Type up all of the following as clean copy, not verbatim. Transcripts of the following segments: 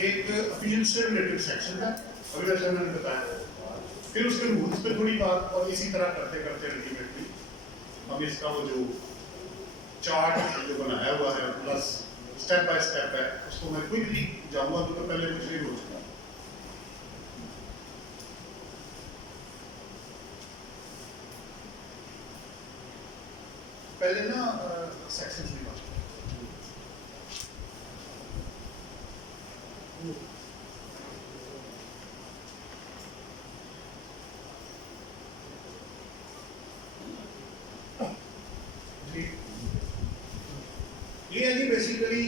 एक अपील से related section है, अभी जैसे मैंने बताया, फिर उसके रूल्स पे थोड़ी बात, और इसी तरह करते करते अल्टीमेटली हम इसका वो जो चार्ट जो बनाया हुआ है प्लस स्टेप बाय स्टेप है, उसको मैं क्विकली जाऊंगा तो पहले कुछ नहीं हो चुका। पहले ना सेक्शन की बात ये है जी बेसिकली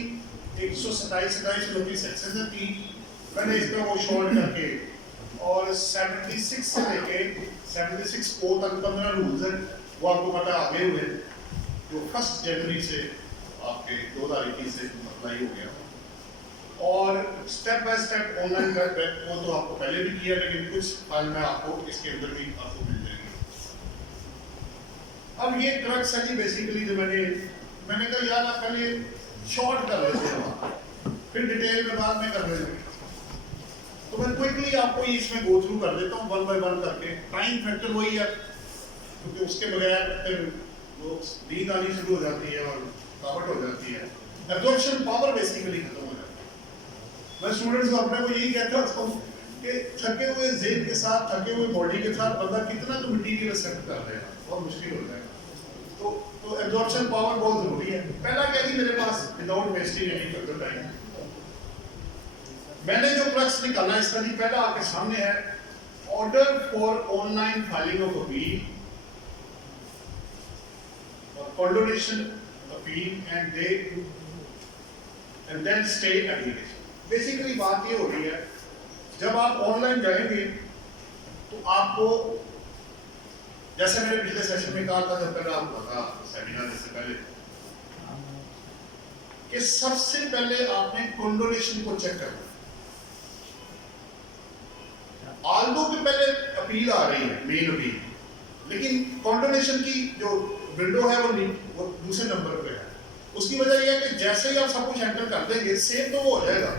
127 लोग की सेक्शन है, 3 मैंने इसका वो शॉर्ट करके, और 76 से लेके 76 को तक 15 रूल्स है, वो आपको पता आगे हुए जो 1 जनवरी से आपके 2021 से अप्लाई हो गया, और स्टेप बाय स्टेप ऑनलाइन कर वो तो आपको पहले भी किया, लेकिन कुछ फाइल में आपको इसके अंदर भी आपको मिल जाएगी। अब ये क्रक्स है जी बेसिकली जो मैंने कहा यार आप पहले शॉर्ट कर लेते हैं, फिर डिटेल में बाद में कर लेते हैं, तो मैं क्विकली आपको इसमें गो थ्रू कर देता हूँ 1 बाय 1 करके। टाइम फैक्टर वही है, क्योंकि उसके बगैर फिर वो नींद आनी शुरू हो जाती है और थकावट हो जाती है, एब्जॉर्प्शन पावर बेसिकली खत्म हो जाती है। मैं स्टूडेंट्स को अपने को यही कहता हूँ कि थके हुए ज़हन के साथ, थके हुए बॉडी के साथ बंदा कितना तो मटीरियल एक्सेप्ट कर लेगा, बहुत मुश्किल हो जाएगा। तो एब्जॉर्प्शन पावर बहुत जरूरी है। पहला क्या जी मेरे पास without wasting any further time, मैंने जो क्रक्स निकाला इसका जी पहला आपके सामने है, order for online filing of appeal, condonation appeal and then stay application। Basically बात ये हो रही है, जब आप ऑनलाइन जाएंगे तो आपको, जैसे मैंने पिछले सेशन में कहा था जब पहले आपको था सेमिनार से पहले, कि सबसे पहले आपने कंडोनेशन को चेक करना। आल्दो के पहले अपील आ रही है, मेन अपील, लेकिन कंडोनेशन की जो विंडो है वो दूसरे नंबर पे है। उसकी वजह यह है कि जैसे ही आप सब कुछ एंटर कर देंगे सेव तो वो हो जाएगा,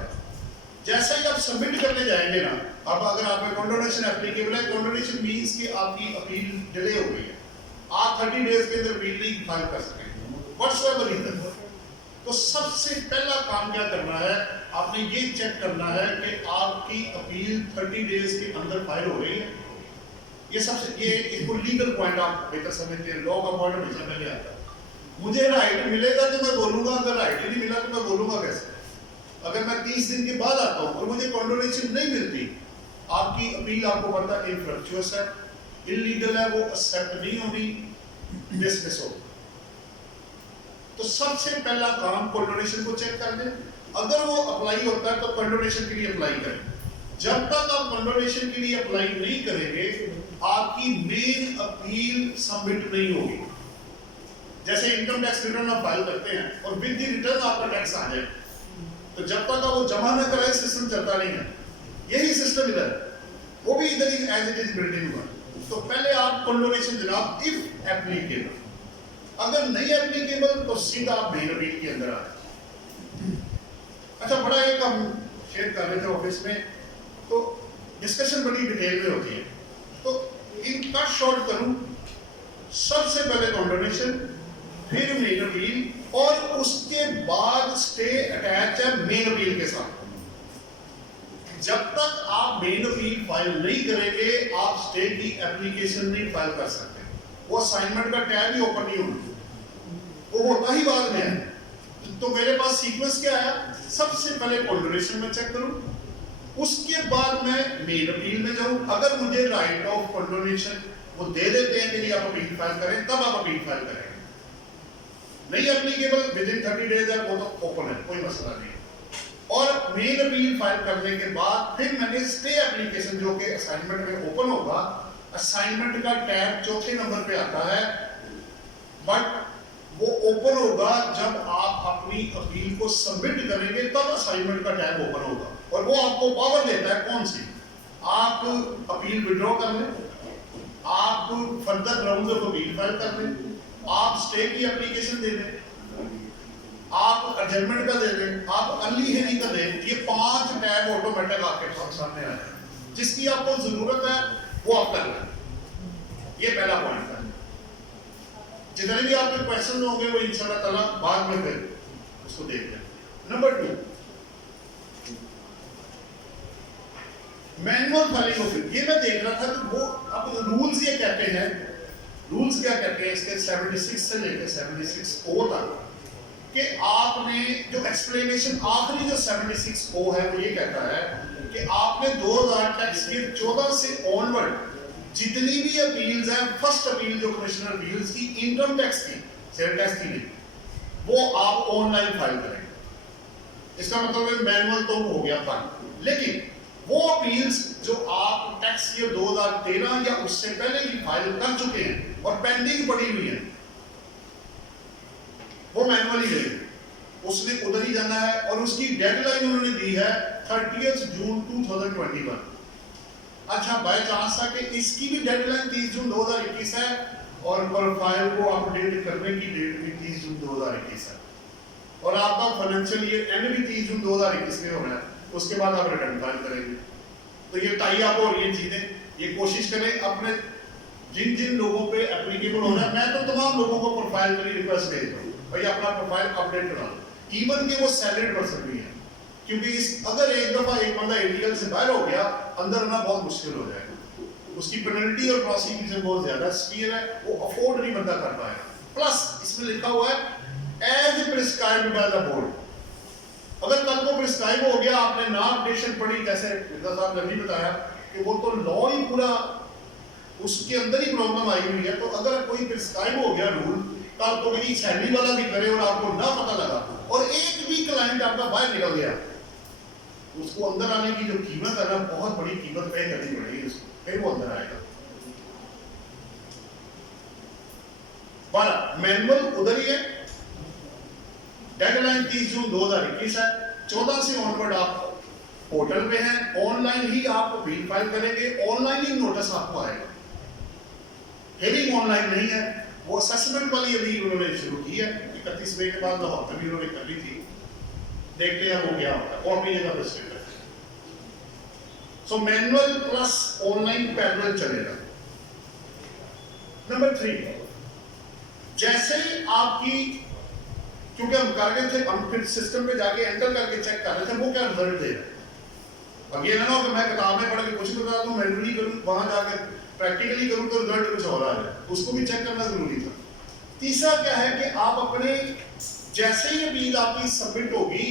जैसे ही आप सबमिट करने जाएंगे ना, अब अगर आपका कंडोनेशन एप्लीकेबल है, कंडोनेशन मींस कि आपकी अपील डिले हो गई है, आप 30 डेज के अंदर अपील नहीं फाइल कर सकेंगे, व्हाट्सएवर रीजन। तो सबसे पहला काम क्या करना है, आपने ये चेक करना है कि आपकी अपील 30 डेज के अंदर फाइल हो रही है। ये सबसे इसको लीगल पॉइंट आप बेहतर समझते हैं, लॉ का पॉइंट हमेशा पहले आता है। मुझे राइट मिलेगा तो मैं बोलूंगा, अगर राइट नहीं मिला तो मैं बोलूंगा कैसे? अगर मैं 30 दिन के बाद आता हूँ और मुझे कंडोनेशन नहीं मिलती, आपकी अपील आपको पता है इनफ्रक्चुअस है, इलीगल है, वो एक्सेप्ट नहीं होगी, डिसमिस हो। तो सबसे पहला काम कंडोनेशन को चेक कर दें, अगर वो अप्लाई होता है तो कंडोनेशन के लिए अप्लाई करें। जब तक आप कंडोनेशन के लिए अप्लाई नहीं करेंगे, आपकी मेन अपील सबमिट नहीं होगी। जैसे इनकम टैक्स रिटर्न आप फाइल करते हैं और विद द रिटर्न आपका टैक्स आ जाए, तो जब तक आप वो जमा न कराए सिस्टम चलता नहीं है। यही सिस्टम इधर है, वो भी इधर ही एज इट इज बिल्डिंग हुआ। तो पहले आप कंडोनेशन जनाब इफ एप्लीकेबल, अगर नहीं एप्लीकेबल तो सीधा आप मेन अपील के अंदर आ जाए। अच्छा, बड़ा एक हम शेयर कर रहे थे ऑफिस में, तो डिस्कशन बड़ी डिटेल में होती है, तो इनका शॉर्ट करूं, सबसे पहले कंडोनेशन, फिर मेन अपील, और उसके बाद स्टे अटैच है मेन अपील के साथ। जब तक आप मेन अपील फाइल नहीं करेंगे, आप स्टे की एप्लीकेशन नहीं फाइल कर सकते। वो असाइनमेंट का टैब ही ओपन नहीं होना, वो होता ही बाद में है। तो मेरे पास सीक्वेंस क्या है, सबसे पहले कंडोनेशन में चेक करूं, उसके बाद मैं मेन अपील में जाऊं। अगर मुझे राइट ऑफ कंडोनेशन वो दे देते हैं कि नहीं आप अपील फाइल करें, तब आप अपील फाइल करेंगे। नहीं एप्लीकेबल विद इन 30 डेज है, वो तो ओपन है, कोई मसला नहीं। और मेन अपील फाइल करने के बाद फिर मैंने स्टे एप्लीकेशन जो कि असाइनमेंट में ओपन होगा, असाइनमेंट का टैब चौथे नंबर पे आता है, बट वो ओपन होगा जब आप अपनी अपील को सबमिट करेंगे, तब असाइनमेंट का टैब ओपन होगा। और वो आपको पावर देता है कौन सी, आप अपील विड्रॉ कर लें, आप further grounds of appeal file कर लें, आप स्टे की एप्लीकेशन दे दें, आप एडजमेंट का दे दें, आप अर्ली हियरिंग का दें। ये 5 टैब टैब ऑटोमेटिक आपके सामने आ जाए। जिसकी आपको जरूरत है वो आप कर लें। ये पहला पॉइंट है। जितने भी आपके क्वेश्चन होंगे वो इंशाल्लाह ताला बाद में फिर उसको देखते हैं। Number 2, manual filing of it. ये मैं देख रहा था कि वो अब रूल्स ये कहते हैं, रूल्स क्या कहते हैं इसके 76 से लेकर 76O तक, कि आपने जो एक्सप्लेनेशन आखिरी जो 76O है वो ये कहता है कि आपने 2000 टैक्स ईयर 14 से ऑनवर्ड जितनी भी अपील्स हैं, फर्स्ट अपील जो कमिश्नर अपील्स की इनकम टैक्स की, सेल टैक्स की नहीं, वो आप ऑनलाइन फाइल करेंगे। इसका मतलब है मैनुअल तो हो गया फाइल, लेकिन वो अपील्स जो आप टैक्स ईयर 2013 या उससे पहले की फाइल कर चुके हैं और पेंडिंग पड़ी हुई है, वो मैनुअली करेंगे। उसने उधर ही जाना है और उसकी डेडलाइन उन्होंने दी है 30 जून 2021। अच्छा, बाय चांस था कि इसकी भी डेडलाइन 30 जून 2021 है और फाइल को अपडेट करने की डेट भी 30 जून 2021 है, और आपका फाइनेंशियल ईयर एंड भी 30 जून 2021 में होना है। उसके बाद आप रिटर्न फाइल करेंगे। तो ये टाई अप और ये चीजें, ये कोशिश करें अपने जिन जिन लोगों पे एप्लीकेबल होना है। मैं तो तमाम लोगों को प्रोफाइल के लिए रिक्वेस्ट भेज रहा हूँ, भाई अपना प्रोफाइल अपडेट करा लो, इवन कि वो सैलरीड पर्सन भी है, क्योंकि इस अगर एक दफा एक बंदा एटीएल से बाहर हो गया, अंदर आना बहुत मुश्किल हो जाएगा। उसकी पेनल्टी और प्रोसिक्यूशन बहुत ज्यादा स्पीड है, वो अफोर्ड नहीं बंदा कर पाएगा। प्लस इसमें लिखा हुआ है as prescribed by the board. अगर कल को प्रिस्क्राइब हो गया, आपने ना अपडेशन पढ़ी, जैसे मिर्जा साहब ने भी बताया कि वो तो लॉ ही पूरा उसके अंदर ही प्रॉब्लम आई हुई है। तो अगर कोई प्रिस्क्राइब हो गया रूल, कल को भी सैलरी वाला भी करे और आपको ना पता लगा और एक भी क्लाइंट आपका बाहर निकल गया, उसको अंदर आने की जो कीमत है ना, बहुत बड़ी कीमत पे करनी पड़ेगी उसको, फिर वो अंदर आएगा। पर मैनुअल उधर ही है, डेडलाइन 30 जून 2021 है। 14 से ऑनवर्ड आप पोर्टल पे हैं, ऑनलाइन ही आप अपील फाइल करेंगे, ऑनलाइन ही नोटिस आपको आएगा। हेयरिंग ऑनलाइन नहीं है, वो असेसमेंट वाली अभी उन्होंने शुरू की है, 31 मई के बाद लाहौर में भी उन्होंने कर ली थी, देखते हैं वो क्या होता है, और अपनी जगह पर स्टेट है। So manual plus online parallel चलेगा। नंबर 3, जैसे आपकी, क्योंकि हम कर रहे थे, हम फिर सिस्टम पे जाके एंटर करके चेक कर रहे थे वो क्या रिजल्ट दे रहा है। अब ये ना हो कि मैं किताब में पढ़ के कुछ बता दूं, मैनुअली करूं, वहां जाकर प्रैक्टिकली करूं तो रिजल्ट कुछ और आ जाए, उसको भी चेक करना जरूरी था। तीसरा क्या है कि आप अपने जैसे ही अपील आपकी सबमिट होगी,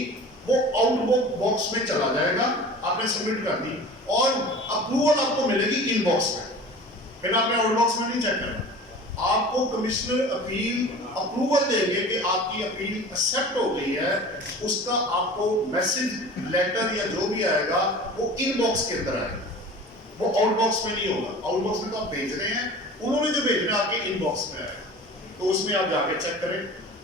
वो आउटबुक बॉक्स में चला जाएगा, आपने सबमिट कर दी और अप्रूवल आपको मिलेगी इनबॉक्स में। फिर आपने आउटबॉक्स में नहीं चेक करना, आपको कमिश्नर अपील अप्रूवल देंगे कि आपकी अपील एक्सेप्ट हो गई है, उसका आपको मैसेज लेटर या जो भी आएगा वो इनबॉक्स के अंदर आएगा, वो आउटबॉक्स में नहीं होगा। आउटबॉक्स में तो आप भेज रहे हैं, उन्होंने जो भेजना है आपके इनबॉक्स में आएगा, तो उसमें आप जाके चेक करें।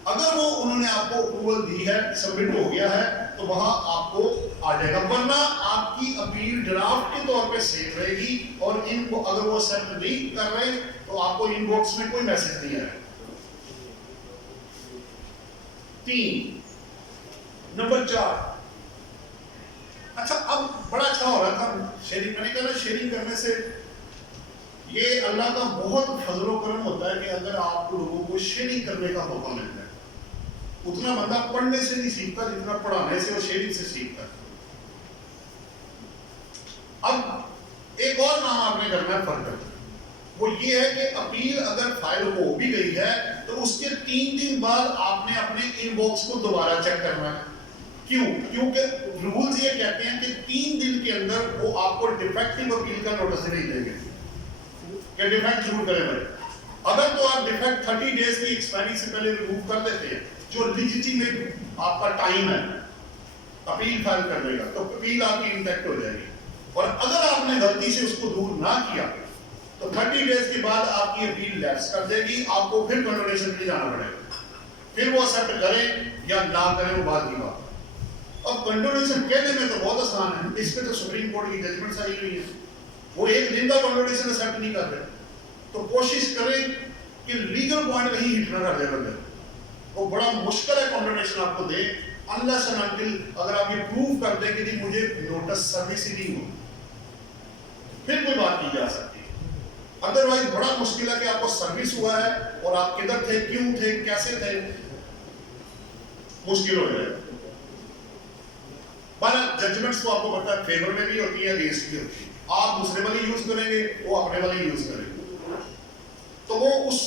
अगर वो उन्होंने आपको अप्रूवल दी है, सबमिट हो गया है, तो वहां आपको आ जाएगा, वरना आपकी अपील ड्राफ्ट के तौर पे सेव रहेगी और इनको अगर वो एक्सेप्ट नहीं कर रहे तो आपको इनबॉक्स में कोई मैसेज नहीं आएगा। 3, नंबर 4, अच्छा अब बड़ा अच्छा हो रहा था शेयरिंग, मैंने कहा शेयरिंग करने से ये अल्लाह का बहुत फजलो करम होता है कि अगर आप लोगों को शेयरिंग करने का मौका मिलता है। उतना बंदा पढ़ने से नहीं सीखता जितना पढ़ाने से और शेयरिंग से सीखता है। अब एक और काम आपने करना है फर्दर, वो ये है कि अपील अगर फाइल हो भी गई है तो उसके 3 दिन बाद आपने अपने इनबॉक्स को दोबारा चेक करना है। क्यों? क्योंकि रूल्स ये कहते हैं कि 3 दिन के अंदर वो आपको डिफेक्टिव अपील का नोटिस नहीं देंगे कि डिफेक्ट जरूर करें भाई। अगर तो आप डिफेक्ट 30 डेज की एक्सपायरी से पहले रिमूव कर देते हैं, जो लिजिटिमेट आपका टाइम है अपील फाइल करने का, तो अपील आपकी इंटैक्ट हो जाएगी। और अगर आपने गलती से उसको दूर ना किया तो 30 डेज के बाद आपकी अपील लैप्स कर देगी, आपको फिर कंडोनेशन के लिए जाना पड़ेगा, फिर वो एक्सेप्ट करें या ना करें वो बात की बात। अब कंडोनेशन कहने में तो बहुत आसान है, इस पे तो सुप्रीम कोर्ट की जजमेंट आई हुई है, वो एक दिन का कंडोनेशन एक्सेप्ट नहीं कर रहे। तो कोशिश करें कि लीगल पॉइंट कहीं हिट ना कर दे बंदे, वो बड़ा मुश्किल है कंडोनेशन आपको दे। अनलेस एंड अनटिल अगर आप ये प्रूव कर दें कि जी मुझे नोटिस सर्विस ही नहीं हुई, फिर कोई बात की जा सकती है। अदरवाइज बड़ा मुश्किल है कि आपको सर्विस हुआ है और आप किधर थे, क्यों थे, कैसे थे, मुश्किल हो जाए। पर जजमेंट्स तो आपको पता है फेवर में भी होती है, अगेंस्ट भी होती है। आप दूसरे वाली यूज करेंगे, वो अपने वाली यूज करेंगे। तो वो उस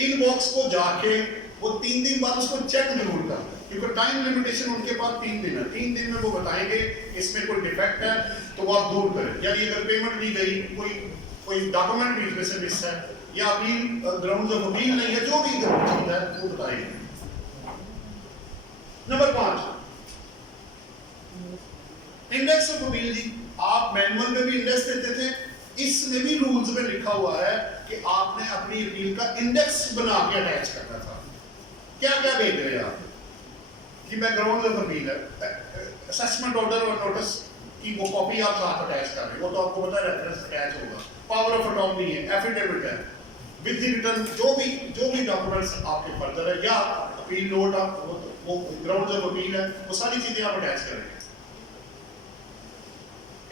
इनबॉक्स को जाके वो 3 दिन बाद उसको चेक जरूर कर, क्योंकि टाइम लिमिटेशन उनके पास 3 दिन है। 3 दिन में वो बताएंगे इसमें कोई डिफेक्ट है तो वो आप दूर करें। यानी अगर पेमेंट दी गई, कोई डॉक्यूमेंट बीच में से मिस है या अपील ग्राउंड ऑफ अपील नहीं है, जो भी चीज है वो बताएंगे। Number 5 index of appeal. जी आप मैनुअल में भी इंडेक्स देते थे, इसमें भी रूल्स में लिखा हुआ है कि आपने अपनी अपील का इंडेक्स बना के अटैच करना था। क्या क्या भेज रहे हैं आप कि मैं ग्राउंड ऑफ अपील है, असेसमेंट ऑर्डर और नोटिस की वो कॉपी आप साथ अटैच कर रहे हो, वो तो आपको पता है रेफरेंस अटैच होगा। पावर ऑफ अटॉर्नी है, एफिडेविट है, विद द रिटर्न जो भी डॉक्यूमेंट्स आपके फर्दर है या अपील नोट आप वो ग्राउंड ऑफ अपील है, वो सारी चीजें आप अटैच करेंगे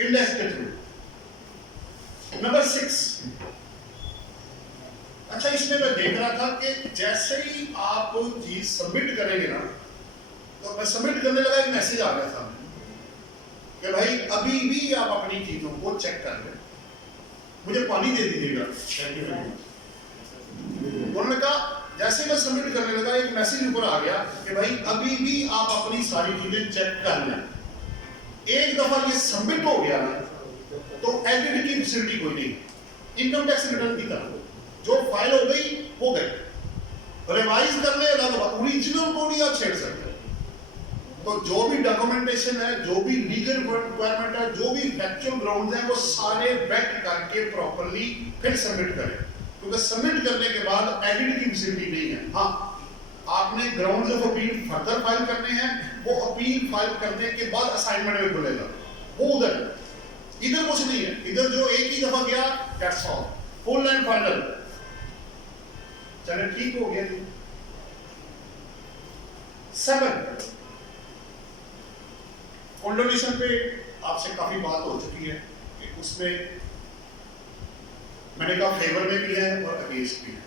इंडेक्स के थ्रू। नंबर 6, अच्छा इसमें मैं देख रहा था कि जैसे ही आप चीज सबमिट करेंगे ना, तो मैं सबमिट करने लगा, एक मैसेज आ गया था कि भाई अभी भी आप अपनी चीजों को चेक कर लें, मुझे पानी दे दीजिएगा। उन्होंने कहा जैसे मैं सबमिट करने लगा एक मैसेज ऊपर आ गया कि भाई अभी भी आप अपनी सारी चीजें चेक कर लें। एक दफा ये सबमिट हो गया ना तो एडिट की फैसिलिटी कोई नहीं, इनकम टैक्स रिटर्न की तरह जो फाइल हो गई, रिवाइज कर ले अलग बात, ओरिजिनल को नहीं आप छेड़ सकते। तो जो भी डॉक्यूमेंटेशन है, जो भी लीगल रिक्वायरमेंट है, जो भी फैक्चुअल ग्राउंड्स हैं, वो सारे वेट करके प्रॉपर्ली फिर सबमिट करें, क्योंकि सबमिट करने के बाद एडिट की फैसिलिटी नहीं है। हाँ, आपने grounds of appeal further file करने हैं, वो अपील फाइल करने के बाद असाइनमेंट में खुलेगा, वो उधर। इधर कुछ नहीं है, इधर जो एक ही दफा गया that's all, full and final. चलिए ठीक हो गया। 7 कॉन्डोनेशन पे आपसे काफी बात हो चुकी है कि उसमें मैंने कहा फेवर में भी है और अगेंस्ट भी है,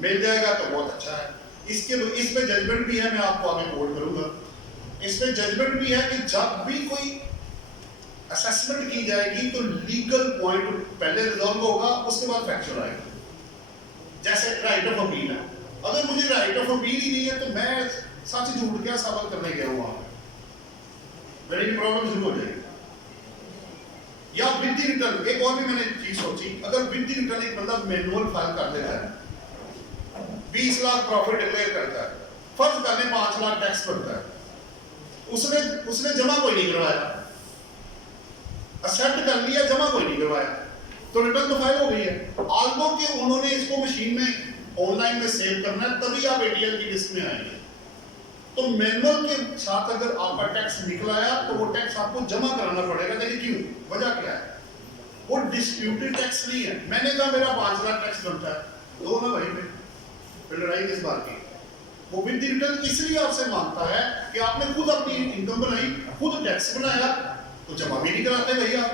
मिल जाएगा तो बहुत अच्छा है। इसमें जजमेंट भी है, मैं आपको आगे कोट करूंगा। इसमें जजमेंट भी है कि जब भी कोई असेसमेंट की जाएगी तो लीगल पॉइंट पहले रिजॉल्व होगा, उसके बाद फैक्चुअल आएगा। जैसे राइट ऑफ अपील है, अगर मुझे राइट ऑफ अपील ही नहीं है तो मैं सच झूठ क्या साबित करने गया हूं वहां पर, मेरी प्रॉब्लम शुरू हो जाएगी। या विद द रिटर्न, एक और भी मैंने चीज सोची, अगर विद द रिटर्न एक बंदा मैनुअल फाइल कर देता है, 20 लाख प्रॉफिट डिक्लेयर करता है, फर्ज करने 5 लाख टैक्स भरता है, उसने जमा कोई नहीं करवाया, एक्सेप्ट कर लिया, जमा कोई नहीं करवाया, तो रिटर्न तो फाइल हो गई है। आल्दो कि उन्होंने इसको मशीन में ऑनलाइन में सेव करना है, तभी आप एटीएल की लिस्ट में आएंगे। तो मैनुअल के साथ अगर आपका टैक्स निकल आया तो वो टैक्स आपको जमा कराना पड़ेगा। देखिए क्यों, वजह क्या है, वो डिस्प्यूटेड टैक्स नहीं है। मैंने कहा मेरा 5 लाख टैक्स बनता है, दो ना भाई में, फिर लड़ाई किस बात की। वो विद द रिटर्न इसलिए आपसे मांगता है कि आपने खुद अपनी इनकम बनाई, खुद टैक्स बनाया, तो जमा भी नहीं कराते भैया।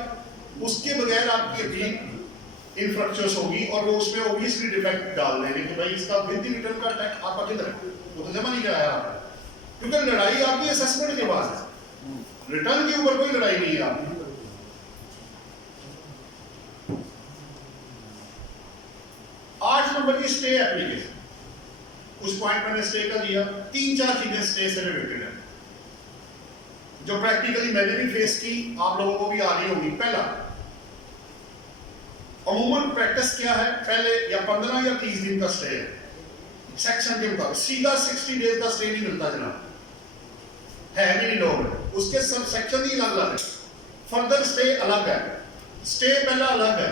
उसके बगैर आपकी अपनी इंफ्रास्ट्रक्चर होगी और वो उसमें ऑब्वियसली डिफेक्ट डाल देंगे कि भाई इसका विद द रिटर्न का टैक्स आपका किधर है, वो तो जमा नहीं कराया आपने। क्योंकि लड़ाई आपकी असेसमेंट के पास है, रिटर्न के ऊपर कोई लड़ाई नहीं है आपकी। 8 नंबर की स्टे एप्लीकेशन, कुछ पॉइंट मैंने स्टे का दिया, 3-4 चीजें स्टे से रिलेटेड है जो प्रैक्टिकली मैंने भी फेस की, आप लोगों को भी आ रही होगी। पहला, अमूमन प्रैक्टिस क्या है, पहले या 15 या 30 दिन का स्टे है सेक्शन के मुताबिक, सीधा 60 डेज का स्टे नहीं मिलता जनाब, है भी नहीं लोग, उसके सब सेक्शन ही अलग अलग है, फर्दर स्टे अलग है, स्टे पहला अलग है।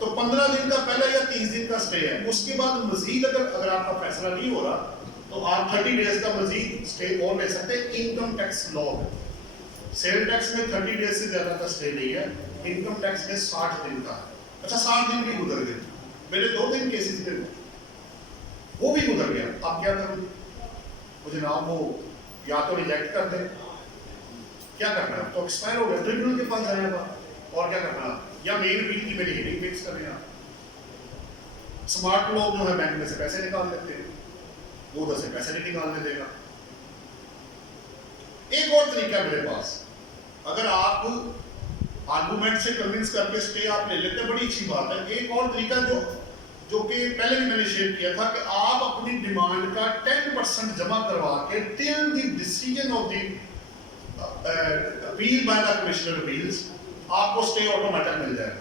तो 15 दिन का पहला या 30 दिन का स्टे है। उसके बाद मजीद अगर आपका फैसला नहीं हो रहा तो आप 30 डेज का मजीद स्टे और ले सकते हैं। इनकम टैक्स लॉ है, सेल टैक्स में 30 डेज से ज्यादा का स्टे नहीं है, इनकम टैक्स में 60 दिन का है। अच्छा 60 दिन भी गुजर गए, मेरे 2-3 केसेस थे, वो भी गुजर गया, आप क्या करोगे? वो जनाब वो या तो रिजेक्ट कर दे, क्या करना है, तो एक्सपायर हो गया, ट्रिब्यूनल के पास जाएगा, और क्या करना, या मेन अपील की मेरी हियरिंग फिक्स कर रहे हैं। स्मार्ट लोग जो है बैंक में से पैसे निकाल लेते हैं, वो उधर से पैसे नहीं निकालने देगा। एक और तरीका है मेरे पास, अगर आप आर्गुमेंट से कन्विंस करके स्टे आप ले लेते हैं, बड़ी अच्छी बात है। एक और तरीका जो कि पहले भी मैंने शेयर किया था कि आप अपनी डिमांड का 10% जमा करवा के till the decision of the appeal by the commissioner appeals आपको स्टे ऑटोमेटिक मिल जाएगा।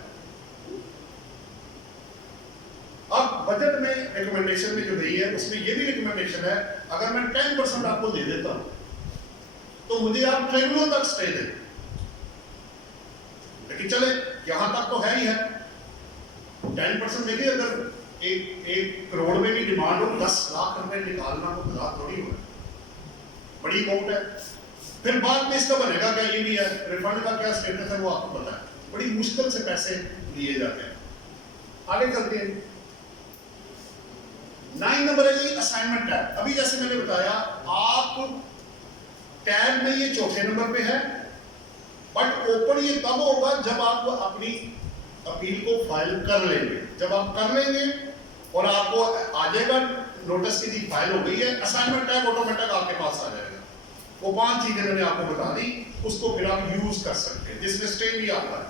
अब बजट में रिकमेंडेशन में जो दी है उसमें ये भी रिकमेंडेशन है, अगर मैं 10% आपको दे देता हूं तो मुझे आप ट्रिब्यूनल तक स्टे दें, लेकिन चले यहां तक तो है ही है। 10% देखिए, अगर एक करोड़ में भी डिमांड हो, 10 लाख रुपए निकालना तो मजाक थोड़ी हो, बड़ी अमाउंट है। फिर बाद में इसका बनेगा क्या, ये भी है, रिफंड का क्या स्टेटस है वो आपको पता है, बड़ी मुश्किल से पैसे लिए जाते हैं। आगे चलते हैं, 9 नंबर है जी असाइनमेंट टैब। अभी जैसे मैंने बताया, आप टैब में ये चौथे नंबर पे है, बट ओपन ये तब होगा जब आप अपनी अपील को फाइल कर लेंगे। जब आप कर लेंगे और आपको आ जाएगा नोटिस की फाइल हो गई है, असाइनमेंट टैब ऑटोमेटिक आपके पास आ जाएगा। वो 5 चीजें मैंने आपको बता दी, उसको फिर आप यूज कर सकते हैं, जिसमें स्टे भी आता है।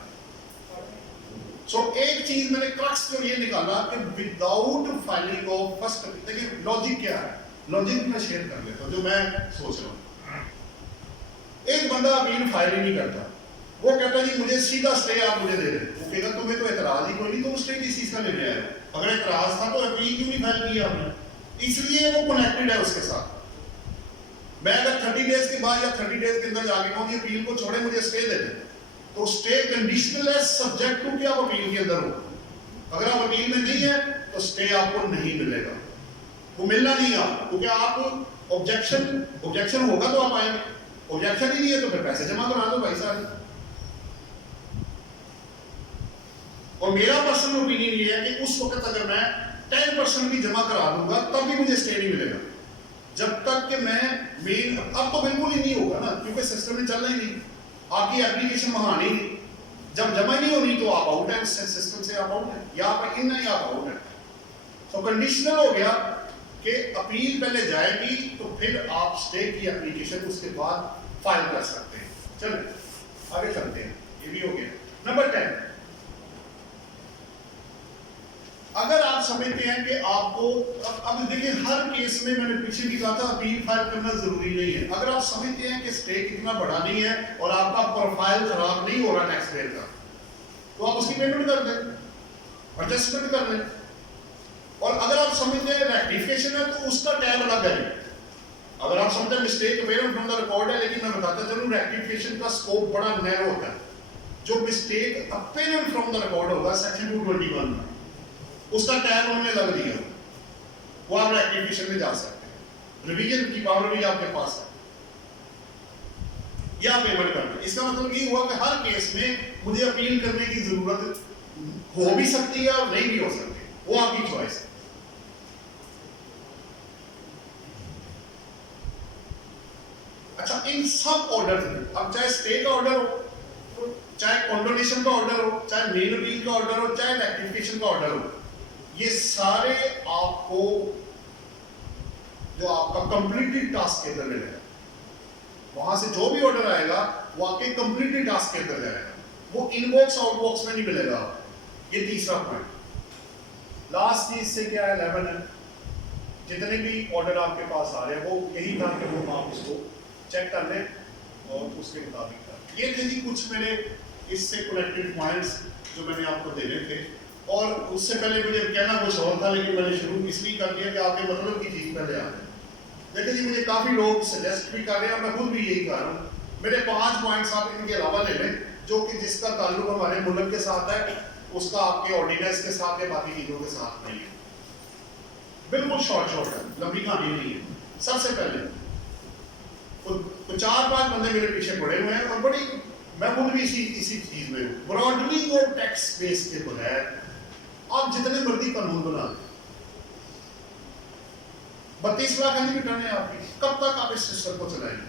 सो एक चीज मैंने क्रक्स जो ये निकाला कि विदाउट फाइलिंग ऑफ फर्स्ट, देखिए लॉजिक क्या है, लॉजिक मैं शेयर कर लेता हूं जो मैं सोच रहा हूं। एक बंदा अपील फाइल ही नहीं करता, वो कहता जी मुझे सीधा स्टे आप मुझे दे दें, वो कहेगा तुम्हें तो एतराज ही कोई नहीं, तुम स्टे किस चीज का लेने आए हो, अगर एतराज था तो अपील क्यों नहीं फाइल किया आपने, इसलिए वो कनेक्टेड है उसके साथ। मैं अगर 30 डेज के बाद या 30 डेज के अंदर जाके कहूं जी अपील को छोड़े मुझे स्टे दे दें, तो स्टे कंडीशनल है सब्जेक्ट टू कि आप अपील के अंदर हो। अगर आप अपील में नहीं है तो स्टे आपको नहीं मिलेगा, वो मिलना नहीं है आपको, क्योंकि आप ऑब्जेक्शन होगा तो आप आएंगे, ऑब्जेक्शन ही नहीं है तो फिर पैसे जमा करा दो भाई साहब। और मेरा पर्सनल ओपिनियन ये है कि उस वक्त अगर मैं 10% भी जमा करा दूंगा तब भी मुझे स्टे नहीं मिलेगा, जब तक कि मैं मेन, अब तो बिल्कुल ही नहीं होगा ना, क्योंकि सिस्टम में चलना ही नहीं, आपकी एप्लीकेशन वहां आनी नहीं, जब जमा ही नहीं होनी तो आप आउट है सिस्टम से, आप आउट है, या आप इन है या आप आउट है। तो कंडीशनल हो गया कि अपील पहले जाएगी तो फिर आप स्टे की एप्लीकेशन उसके बाद फाइल कर सकते हैं। चलिए आगे चलते हैं, ये भी हो गया। नंबर 10, अगर आप समझते हैं कि आपको, अब देखिए हर केस में मैंने पीछे भी कहा था अपील फाइल करना जरूरी नहीं है। अगर आप समझते हैं कि स्टे इतना बड़ा नहीं है और आपका प्रोफाइल खराब नहीं हो रहा टैक्स पेयर का, तो आप उसकी पेमेंट कर दें, एडजस्टमेंट कर लें। और अगर आप समझते हैं रेक्टिफिकेशन है तो उसका टैब अलग है। अगर आप समझते हैं मिस्टेक अपेयरेंट फ्रॉम द रिकॉर्ड है, लेकिन मैं बताता चलूं रेक्टिफिकेशन का स्कोप बड़ा नैरो होता है। जो मिस्टेक अपेयरेंट फ्रॉम द रिकॉर्ड होगा सेक्शन 221 में, उसका टैग उन्होंने लग दिया, वो आप रेक्टिफिकेशन में जा सकते हैं, रिवीजन की पावर भी आपके पास है, या पेमेंट करना। इसका मतलब ये हुआ कि हर केस में मुझे अपील करने की जरूरत हो भी सकती है और नहीं भी हो सकती, वो आपकी चॉइस है। अच्छा, इन सब ऑर्डर में, अब चाहे स्टे का ऑर्डर हो, चाहे कॉन्डोनेशन का ऑर्डर हो, चाहे मेन अपील का ऑर्डर हो, चाहे रेक्टिफिकेशन का ऑर्डर हो, ये सारे आपको जो आपका कंप्लीटेड टास्क के अंदर मिलेगा, वहां से जो भी ऑर्डर आएगा वो आपके कंप्लीटेड टास्क के अंदर जाएगा, वो इनबॉक्स आउटबॉक्स में नहीं मिलेगा। ये तीसरा पॉइंट। लास्ट चीज से क्या है, 11 है, जितने भी ऑर्डर आपके पास आ रहे हैं वो यही था कि वो आप उसको चेक कर लें और उसके मुताबिक कर। ये थे जी कुछ मेरे इससे कनेक्टेड पॉइंट्स जो मैंने आपको देने थे। और उससे पहले मुझे कहना कुछ और था, लेकिन मैंने शुरू इसलिए कर दिया कि आपके मतलब की चीज पहले आ जाए। देखिए जी, मुझे काफी लोग सजेस्ट भी कर रहे हैं और मैं खुद भी यही कर रहा हूँ। मेरे 5 पॉइंट्स आप इनके अलावा ले लें जो कि जिसका ताल्लुक हमारे मुल्क के साथ है, उसका आपके ऑर्डिनेंस के साथ या बाकी चीजों के साथ नहीं है। बिल्कुल शॉर्ट है, लंबी कहानी नहीं है। सबसे पहले तो 4-5 बंदे मेरे पीछे पड़े हुए हैं और बड़ी, मैं खुद भी इसी चीज में हूँ। ब्रॉडली और टैक्स बेस के बगैर आप जितने मर्जी कानून बना लें, 32 लाख एनपी रिटर्न है आपकी, कब तक आप इस सिस्टम को चलाएंगे?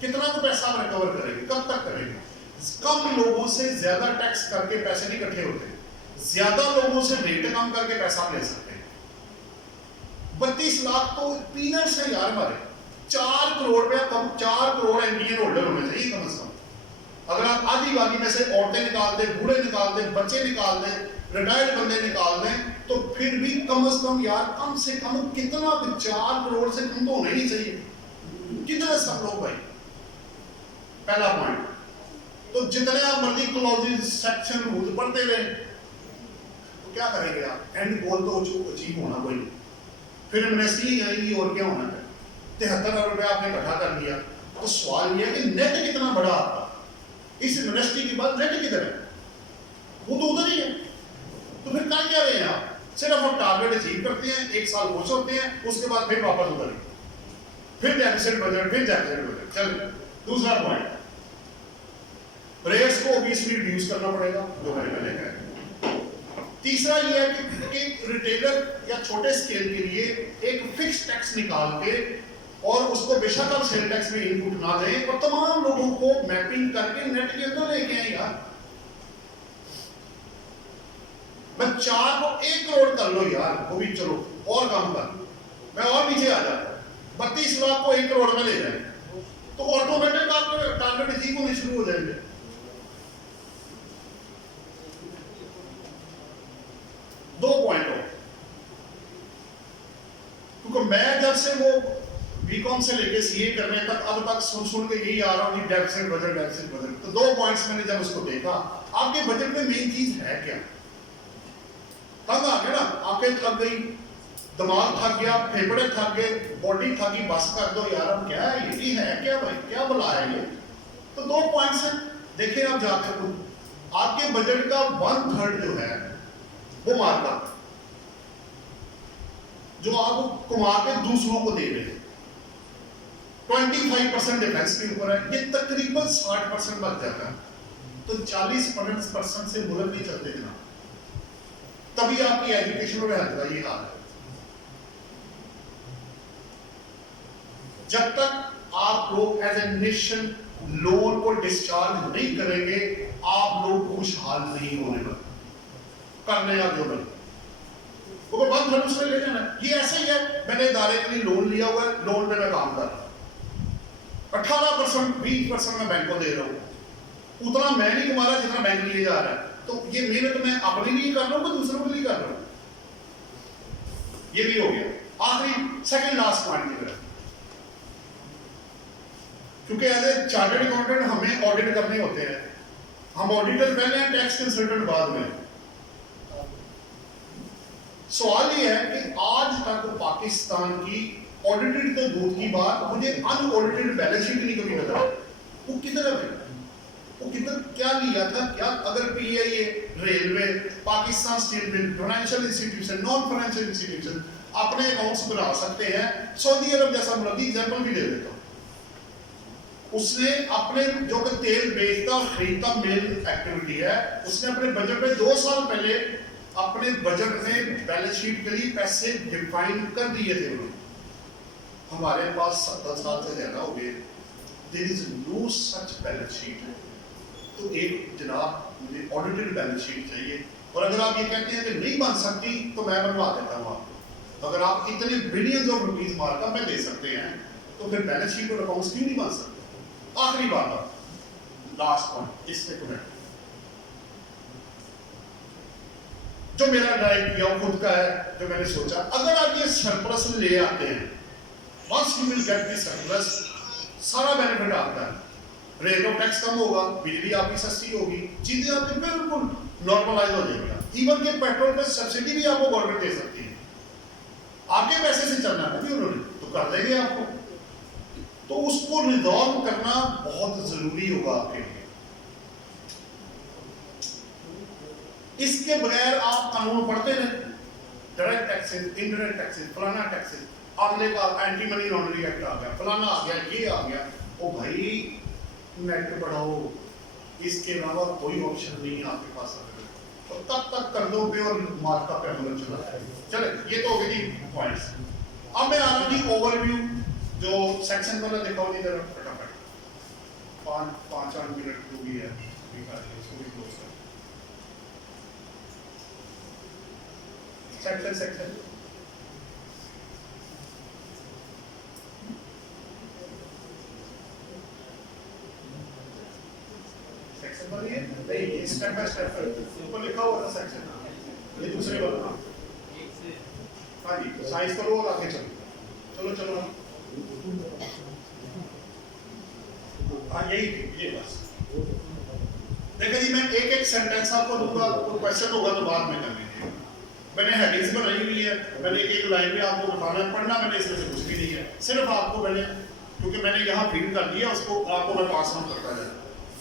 कितना तो पैसा आप रिकवर करेंगे? कब तक करेंगे? कम लोगों से ज्यादा टैक्स करके पैसे नहीं इकट्ठे होते, ज्यादा लोगों से रेट कम करके पैसा आप ले सकते हैं। 32 लाख तो पीनट्स है यार हमारे। 4 करोड़ रुपया कम, 4 करोड़ एनपीए होल्डर होने चाहिए कम से कम। अगर आप आदिवासी में से औरतें निकाल दें, बूढ़े निकाल दें, बच्चे निकाल दें, रिटायर्ड बंदे निकाल दें, तो फिर भी कम से कम यार, कम से कम कितना, 4 करोड़ से कम तो होना ही चाहिए। कितने सब लोग भाई, पहला पॉइंट। तो जितने आप मर्जी क्लॉजेस, सेक्शन, रूल पढ़ते रहे, तो क्या करेंगे आप? एंड गोल तो अचीव होना कोई नहीं, फिर इन्वेस्टमेंट आएगी और क्या होना है। 73 अरब रुपया आपने इकट्ठा कर लिया, तो सवाल यह है कि नेट कितना बड़ा आपका, इस इन्वेस्टिंग के बाद नेट किधर है? वो तो उधर ही है। तो फिर क्या रहे हैं आप? सिर्फ हम टारगेट अचीव करते हैं, 1 साल खुश होते हैं, उसके बाद फिर वापस उधर ही, फिर डेफिसिट बजट, फिर डेफिसिट बजट। चलिए दूसरा पॉइंट, रेट्स को ऑब्वियसली रिड्यूस करना पड़ेगा, जो मैंने पहले कहा। तीसरा ये है कि रिटेलर या छोटे स्केल के लिए एक फिक्स टैक्स निकाल के, और उसको बेशक आप सेल टैक्स में इनपुट ना दें, और तमाम लोगों को मैपिंग करके नेट के अंदर लेके आए यार। मैं 4 को 1 करोड़ कर लो यार, वो भी चलो और कम कर, मैं और नीचे आ जाता, 32 लाख को 1 करोड़ में ले जाए, तो ऑटोमेटिक आपके टारगेट अचीव होने शुरू हो जाएंगे। दो पॉइंट हो, क्योंकि मैं जब से वो बीकॉम से लेके सीए करने तक अब तक सुन के यही आ रहा हूँ कि डेफिसिट बजट, डेफिसिट बजट। तो 2 पॉइंट्स मैंने जब उसको देखा, आपके बजट में मेन चीज है क्या? तंग आ गया ना, आंखें थक गई, दिमाग थक गया, फेफड़े थक गए, बॉडी थक गई, बस कर दो यार, अब क्या है ये है क्या भाई, क्या बुला है ये? तो 2 पॉइंट्स हैं, देखिए आप जाके खुद, आपके बजट का 1/3 जो है वो मार्कअप, जो आप कमा के दूसरों को दे रहे हैं, 25% डिफेंस के ऊपर है, ये तकरीबन 60% बच जाता है। तो 40% से मुल्क नहीं चलते जना, तभी आपकी एजुकेशन और हेल्थ का ये हाल है। जब तक आप लोग एज ए नेशन लोन को डिस्चार्ज नहीं करेंगे, आप लोग खुशहाल नहीं होने वाले, करने का जो बने वो बंद धनुष में ले जाना। ये ऐसा ही है, मैंने इदारे के लिए लोन लिया हुआ है, लोन पे मैं काम कर रहा हूं, 18% 20% मैं बैंक को दे रहा हूं, उतना मैं नहीं कमा रहा जितना बैंक लिए जा रहा है। तो ये मेहनत मैं अपने लिए कर रहा हूं, मैं दूसरों के लिए कर रहा हूं। ये भी हो गया। आखिरी सेकंड लास्ट पॉइंट की तरफ, क्योंकि एज ए चार्टर्ड अकाउंटेंट हमें ऑडिट करने होते हैं, हम ऑडिटर पहले हैं, टैक्स कंसल्टेंट बाद में। सवाल ये है कि आज तक पाकिस्तान की ऑडिटेड तो दूर की बात, मुझे अनऑडिटेड बैलेंस शीट नहीं कभी नजर आई। वो किधर है? वो किधर क्या लिया था क्या? अगर PIA, railway, Pakistan state bank, financial institution, non financial institution अपने अकाउंट्स बना सकते हैं। सऊदी अरब जैसा मुल्क की एग्जांपल भी दे देता हूं, उसने अपने जो कि तेल बेचता और खरीदता मेन एक्टिविटी है, उसने अपने बजट में 2 साल पहले अपने बजट में बैलेंस शीट के लिए पैसे डिफाइन कर दिए थे उन्होंने। हमारे पास 70 साल से ज्यादा हो गए, there is no such balance sheet. तो एक जनाब मुझे ऑडिटेड बैलेंस शीट चाहिए, और अगर आप ये कहते हैं कि नहीं बन सकती तो मैं बनवा देता हूँ आपको। अगर आप इतने बिलियंस ऑफ रुपीज मार्कअप में दे सकते हैं, तो फिर बैलेंस शीट और अकाउंट्स क्यों नहीं बन सकते? आखिरी बात, लास्ट पॉइंट, इससे कमेंट जो मेरा ड्राइव किया खुद का है, जो मैंने सोचा, अगर आप ये सरप्लस ले आते हैं, once you will get this surplus, सारा बेनिफिट आपका है। रेट ऑफ टैक्स कम होगा, बिजली आपकी सस्ती होगी, चीजें आपकी बिल्कुल नॉर्मलाइज हो जाएगी। इवन के पेट्रोल पे सब्सिडी भी आपको गवर्नमेंट दे सकती है, आपके पैसे से चलना है उन्होंने, तो कर देंगे आपको। तो उसको रिजॉल्व करना बहुत जरूरी होगा आपके लिए। इसके बगैर आप कानून पढ़ते रहे, डायरेक्ट टैक्सेस, इनडायरेक्ट टैक्सेस, फलाना टैक्सेस, अगले का एंटी मनी लॉन्ड्रिंग एक्ट आ गया, फलाना आ गया, ये आ गया। ओ भाई नेट बढ़ाओ, इसके अलावा कोई ऑप्शन नहीं है आपके पास। तो तब तक कर दो पे और मार्कअप पे अमल चला। चले, ये तो हो गई पॉइंट्स। अब मैं आ रहा जी ओवरव्यू, जो सेक्शन वाला दिखाओ जी जरा फटाफट, 5-8 मिनट जो भी है इसको भी क्लोज कर। सेक्शन सेक्शन सेक्शन वाली है नहीं, स्टेप बाय स्टेप ऊपर लिखा हुआ था सेक्शन, ये दूसरे वाला। हाँ जी, साइज करो और आगे चलो चलो चलो। हाँ यही ये बस देखिए जी, मैं एक एक सेंटेंस आपको दूंगा, कोई क्वेश्चन होगा तो बाद में कर लीजिए। मैंने हेडिंग्स बनाई हुई है, मैंने एक लाइन में आपको बताना है, पढ़ना मैंने इसमें से कुछ भी नहीं है, सिर्फ आपको मैंने क्योंकि मैंने यहाँ फीड कर दिया उसको आपको मैं पास ऑन करता जाऊँ।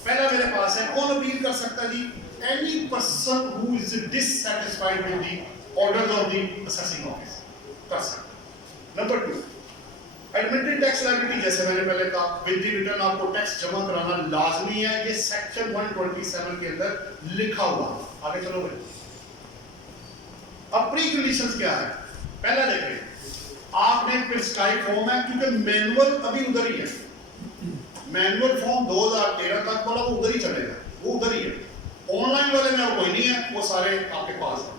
पहला मेरे पास है, कौन अपील कर सकता है जी? Any person who is dissatisfied with the orders of the assessing office कर सकता। नंबर 2, एडमिटेड टैक्स लायबिलिटी, जैसे मैंने पहले कहा विद द रिटर्न आपको टैक्स जमा कराना लाजमी है, ये सेक्शन 127 के अंदर लिखा हुआ। आगे चलो भाई, अब प्री कंडीशंस क्या है? पहला देखिए, आपने प्रिस्क्राइब फॉर्म है, क्योंकि मैनुअल अभी उधर ही है, मैनुअल फॉर्म 2013 तक वाला वो उधर ही चलेगा, वो उधर ही है। ऑनलाइन वाले में कोई नहीं है, वो सारे आपके पास है।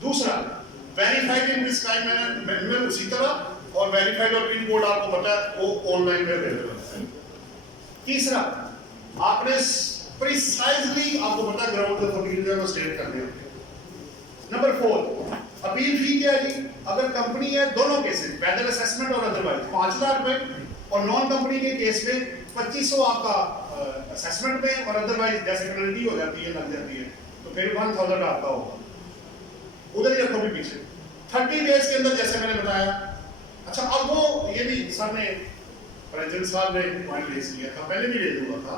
दूसरा, वेरीफाइड इन प्रिस्क्राइब मैनुअल उसी तरह, और वेरीफाइड और पिन कोड आपको पता है वो ऑनलाइन में अवेलेबल है। तीसरा, आपने प्रिसाइजली आपको पता है ग्राउंड ऑफ अपील जो है वो स्टेट करने होंगे। नंबर 4, अपील फी क्या है जी? अगर कंपनी है, दोनों केसेस वेदर असेसमेंट और अदरवाइज 5,000 रुपए, और नॉन कंपनी के केस में 2500 आपका असेसमेंट में, और अदरवाइज जैसे पेनल्टी हो जाती है, लग जाती है, तो फिर 1000 आपका होगा। उधर ही रखो भी पीछे 30 डेज के अंदर, जैसे मैंने बताया। अच्छा, अब वो ये भी सर ने प्रेसिडेंट साहब ने पॉइंट रेज किया था, पहले भी रेज हुआ था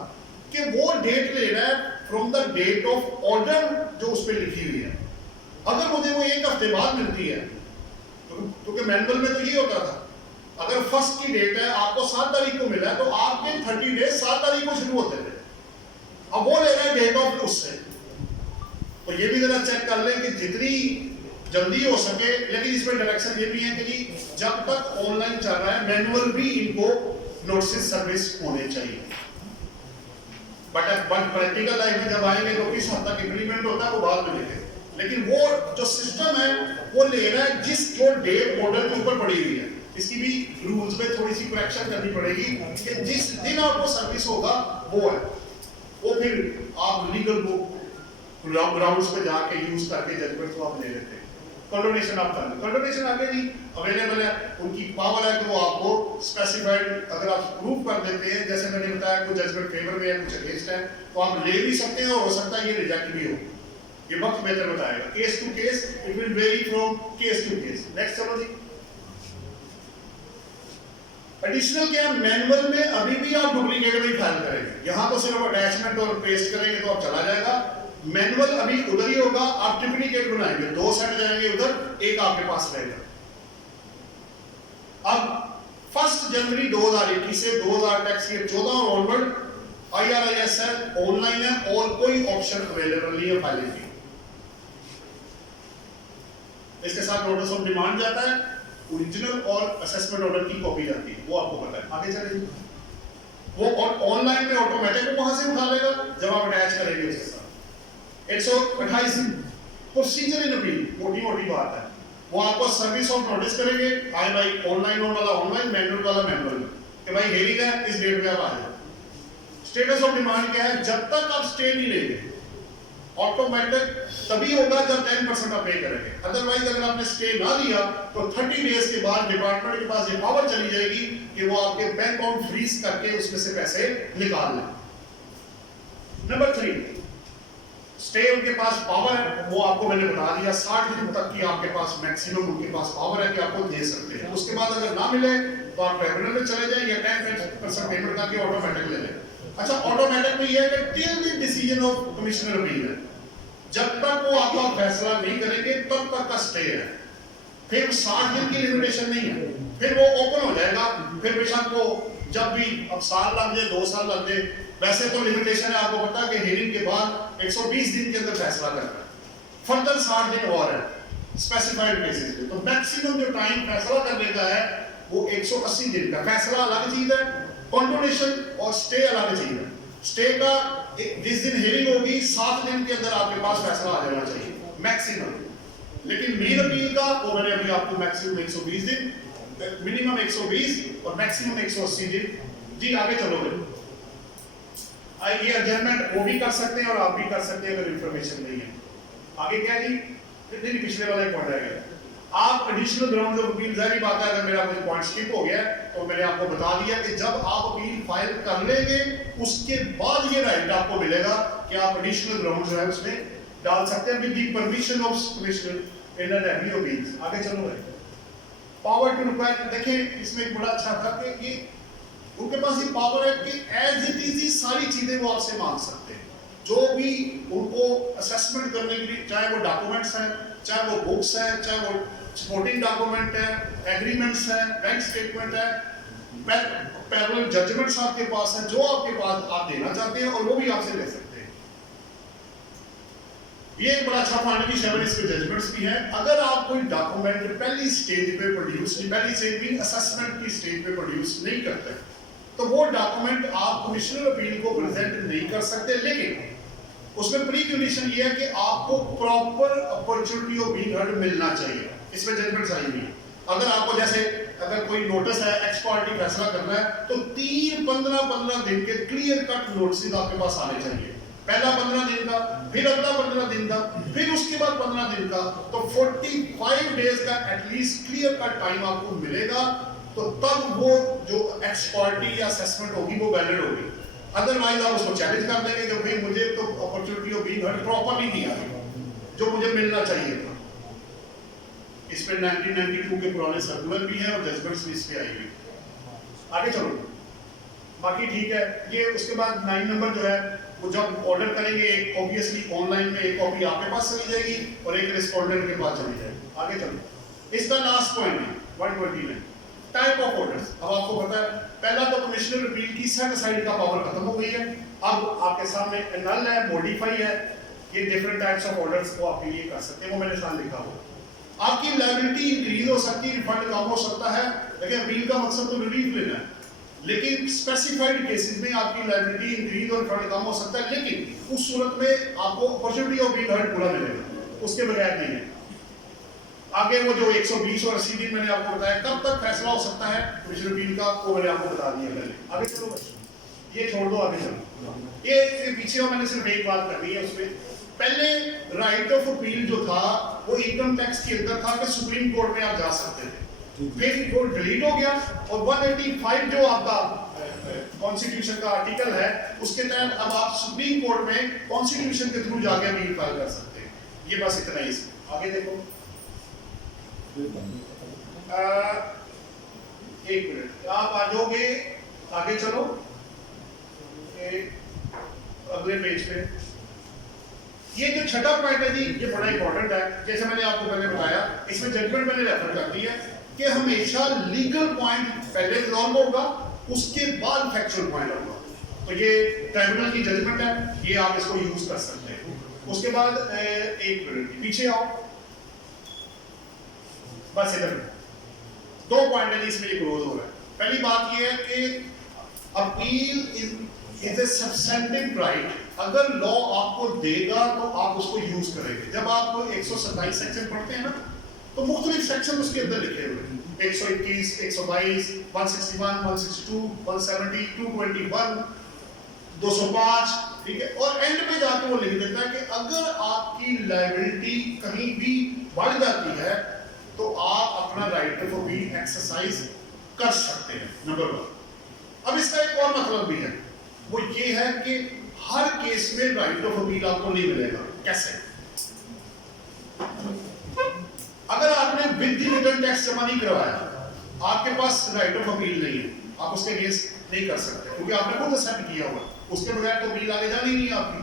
कि वो डेट लेना है from the date of order जो उस पर लिखी हुई है। अगर मुझे वो 1 हफ्ते बाद मिलती है, क्योंकि मैनुअल में तो ये होता था, अगर फर्स्ट की डेट है, आपको 7 तारीख को मिला है, तो आपके 30 डेज 7 तारीख को शुरू होते थे। अब वो ले रहा है डेट ऑफ उससे, तो ये भी जरा चेक कर लें कि जितनी जल्दी हो सके। लेकिन इसमें डायरेक्शन ये भी है कि जब तक ऑनलाइन चल रहा है, मैनुअल भी इनको नोटिस सर्विस होने चाहिए। बट प्रैक्टिकल लाइफ में जब आएंगे तो किस हद तक इंप्लीमेंट होता है वो बात में देखें। लेकिन वो जो सिस्टम है वो ले रहा है जिस जो डेट ऑर्डर के ऊपर पड़ी हुई है। इसकी भी रूल्स में थोड़ी सी करेक्शन करनी पड़ेगी कि जिस दिन आपको सर्विस होगा वो है, वो फिर आप लीगल बुक ग्राउंड्स पे जाके यूज करके जजमेंट को आप ले लेते हैं। कंडोनेशन आप कर, कंडोनेशन आगे जी अवेलेबल है, उनकी पावर है कि वो आपको स्पेसिफाइड अगर आप प्रूव कर देते हैं, जैसे मैंने बताया कुछ जजमेंट फेवर में है, कुछ अगेंस्ट है, तो आप ले भी सकते हैं और हो सकता है ये रिजेक्ट भी हो। ये वक्त बेहतर बताएगा, case to case, it will vary from case to case. Next चलो जी, एडिशनल क्या, मैनुअल में अभी भी आप डुप्लीकेट में फाइल करेंगे, यहाँ तो सिर्फ अटैचमेंट और पेस्ट करेंगे तो आप चला जाएगा। मैनुअल अभी उधर ही होगा, आप डुप्लीकेट बनाएंगे, 2 सेट जाएंगे उधर, एक आपके पास रहेगा। अब 1 जनवरी 2021 से 2000 टैक्स ईयर 14 और ऑनवर्ड IRIS है, ऑनलाइन है, और कोई ऑप्शन अवेलेबल नहीं है फाइलिंग की। इसके साथ नोटिस ऑफ डिमांड जाता है, ओरिजिनल और असेसमेंट ऑर्डर की कॉपी जाती है, वो आपको पता है। आगे चलिए, वो ऑनलाइन में ऑटोमेटिक वहां से उठा लेगा जब आप अटैच करेंगे उसके साथ। 128 प्रोसीजर इन अपील, मोटी मोटी बात है, वो आपको सर्विस ऑफ नोटिस करेंगे, हाय भाई ऑनलाइन वाला ऑनलाइन, मैनुअल वाला मैनुअल, कि भाई हेरिंग है, इस डेट पे आप आ जाओ। स्टेटस ऑफ डिमांड क्या है, जब तक आप स्टे नहीं लेंगे ऑटोमेटिक तभी होगा जब 10% आप पे करेंगे, अदरवाइज अगर आपने स्टे ना लिया तो 30 डेज के बाद डिपार्टमेंट के पास ये पावर चली जाएगी कि वो आपके बैंक अकाउंट फ्रीज करके उसमें से पैसे निकाल लें। नंबर 3, स्टे उनके पास पावर है, वो आपको मैंने बता दिया 60 दिन तक की आपके पास मैक्सिमम उनके पास पावर है कि आपको दे सकते हैं। उसके बाद अगर ना मिले तो आप ट्रिब्यूनल में चले जाएं या 10% पेमेंट करके ऑटोमेटिक ले लें। अच्छा, ऑटोमेटिक में ये है कि till the decision of commissioner appeal है, जब तक वो आपका फैसला नहीं करेंगे तब तक का स्टे है। फिर 60 दिन की लिमिटेशन नहीं है, फिर वो ओपन हो जाएगा, फिर बेशक वो जब भी अब साल लग जाए 2 साल लग जाए, वैसे तो लिमिटेशन है, आपको पता है कि हियरिंग के बाद 120 दिन के अंदर फैसला करना है, फर्दर 60 दिन और है। स्पेसिफाइड केसेस में। तो मैक्सिमम जो टाइम फैसला करने का है वो 180 दिन का। फैसला अलग चीज है, कॉन्डोनेशन और स्टे अलग चीज है। स्टे का जिस दिन हियरिंग होगी 7 दिन के अंदर आपके पास फैसला आ जाना चाहिए मैक्सिमम। लेकिन मेन अपील का वो मैंने अभी आपको मैक्सिमम 120 दिन, मिनिमम 120 और मैक्सिमम 180 दिन। जी आगे चलोगे, ये एडजस्टमेंट वो भी कर सकते हैं और आप भी कर सकते हैं अगर इंफॉर्मेशन नहीं है। आगे क्या जी, नहीं पिछले वाला एक पॉइंट है, आप एडिशनल ग्राउंड ऑफ अपील, जारी बात है अगर मेरा कोई पॉइंट स्किप हो गया तो मैंने आपको बता दिया कि जब आप अपील फाइल कर लेंगे उसके बाद ये राइट आपको मिलेगा कि आप एडिशनल ग्राउंड जो है उसमें डाल सकते हैं with the permission of commissioner in every appeals. आगे चलो भाई, पावर टू रिक्वायर, देखें इसमें एक बड़ा अच्छा था कि ये उनके पास ये पावर है कि एज इट इज ही सारी चीजें वो आपसे मांग सकते हैं, जो भी उनको असेसमेंट करने के लिए, चाहे वो डॉक्यूमेंट्स हैं, चाहे वो बुक्स हैं, चाहे वो सपोर्टिंग डॉक्यूमेंट है, एग्रीमेंट्स है, बैंक स्टेटमेंट है, पैरेलल जजमेंट्स आपके पास हैं, जो आपके पास आप देना चाहते हैं और वो भी आपसे ले सकते हैं। ये एक बड़ा अच्छा पॉइंट है कि 7 इसके जजमेंट्स भी हैं। अगर आप कोई डॉक्यूमेंट पहली स्टेज पे प्रोड्यूस, पहली स्टेज भी असेसमेंट की स्टेज पे प्रोड्यूस नहीं करते तो वो डॉक्यूमेंट आप कमिश्नर अपील को प्रेजेंट नहीं कर सकते। लेकिन उसमें प्री कंडीशन ये है कि आपको proper opportunity of being heard मिलना चाहिए। इसमें जजमेंट्स आई हुई है। अगर आपको जैसे अगर कोई नोटिस है, एक्स पार्टी फैसला करना है तो 3-15 दिन के क्लियर कट नोटिस आपके पास आने चाहिए। पहला 15 दिन का, फिर अगला 15 दिन का, फिर उसके बाद 15 दिन का, तो 45 डेज का एटलीस्ट क्लियर कट टाइम आपको मिलेगा। तो तब वो जो एक्स पार्टी या असेसमेंट होगी वो वैलिड होगी। अदरवाइज आप उसको चैलेंज कर देंगे कि भाई मुझे तो opportunity of being heard properly दिया जो मुझे मिलना चाहिए था। इस पे 1992 के पुराने सर्कुलर भी हैं और जजमेंट्स भी इस पे आई हुई। आगे चलो, बाकी ठीक है। ये उसके बाद 9 नंबर जो है वो जब ऑर्डर करेंगे, एक ऑब्वियसली ऑनलाइन में एक कॉपी आपके पास चली जाएगी और एक रिस्पोंडेंट के पास चली जाएगी। आगे चलो, इसका लास्ट पॉइंट है 129 टाइप ऑफ ऑर्डर्स। अब आपको पता है पहला तो कमिश्नर अपील की सेट असाइड का पावर खत्म हो गई है। अब आपके सामने नल है, मॉडिफाई है, ये डिफरेंट टाइप्स ऑफ ऑर्डर्स को आपके लिए कर सकते हैं, वो मैंने साथ लिखा हुआ। आपकी लायबिलिटी इंक्रीज हो सकती है, रिफंड कम हो सकता है, लेकिन अपील का मकसद तो रिलीफ लेना है। लेकिन स्पेसिफाइड केसेस में आपकी लायबिलिटी इंक्रीज और रिफंड कम हो सकता है, लेकिन उस सूरत में आपको अपॉर्चुनिटी ऑफ बीइंग हर्ड पूरा मिलेगा, उसके बगैर नहीं है। आगे वो जो 120 और 80 दिन मैंने आपको बताया कब तक फैसला हो सकता है कमिश्नर अपील का, वो मैंने आपको बता दिया पहले। आगे चलो, ये छोड़ दो, आगे चलो। ये पीछे मैंने सिर्फ एक बात करनी है उसमें। पहले राइट ऑफ अपील जो था वो इनकम टैक्स के अंदर था कि सुप्रीम कोर्ट में आप जा सकते थे, फिर वो डिलीट हो गया और 185 जो आपका कॉन्स्टिट्यूशन का आर्टिकल है उसके तहत अब आप सुप्रीम कोर्ट में कॉन्स्टिट्यूशन के थ्रू जाके अपील फाइल कर सकते हैं। ये बस इतना ही। आगे देखो, एक मिनट आप आ जाओगे, आगे चलो अगले पेज पे। ये जो छठा पॉइंट है जी, ये बड़ा इंपॉर्टेंट है। जैसे मैंने आपको पहले बताया, इसमें जजमेंट मैंने रेफर कर दी है कि हमेशा लीगल पॉइंट पहले रिजॉल्व होगा, उसके बाद फैक्चुअल पॉइंट होगा। तो ये ट्राइब्यूनल की जजमेंट है, ये आप इसको यूज कर सकते हैं। उसके बाद एक मिनट पीछे आओ, बस इधर 2 पॉइंट है इसमें क्लोज हो रहा है। पहली बात ये है कि appeal is a substantive right. अगर लॉ आपको देगा तो आप उसको यूज करेंगे। जब आप 127 सेक्शन पढ़ते हैं ना तो मुख्तलिफ सेक्शन उसके अंदर लिखे हुए हैं, 121, 122, 161, 162, 170, 221, 205, ठीक है। और एंड पे जाके वो लिख देता है कि अगर आपकी लायबिलिटी कहीं भी बढ़ जाती है तो आप अपना राइट ऑफ अपील एक्सरसाइज कर सकते हैं, नंबर 1। अब इसका एक और मतलब भी है, वो ये है कि हर केस में राइट ऑफ अपील आपको नहीं मिलेगा। कैसे? अगर आपने विद रिटर्न टैक्स जमा नहीं करवाया, आपके पास राइट ऑफ अपील नहीं है, आप उसके अगेंस्ट नहीं कर सकते क्योंकि आपने खुद एक्सेप्ट किया हुआ। उसके बगैर तो अपील आगे जानी नहीं है आपकी।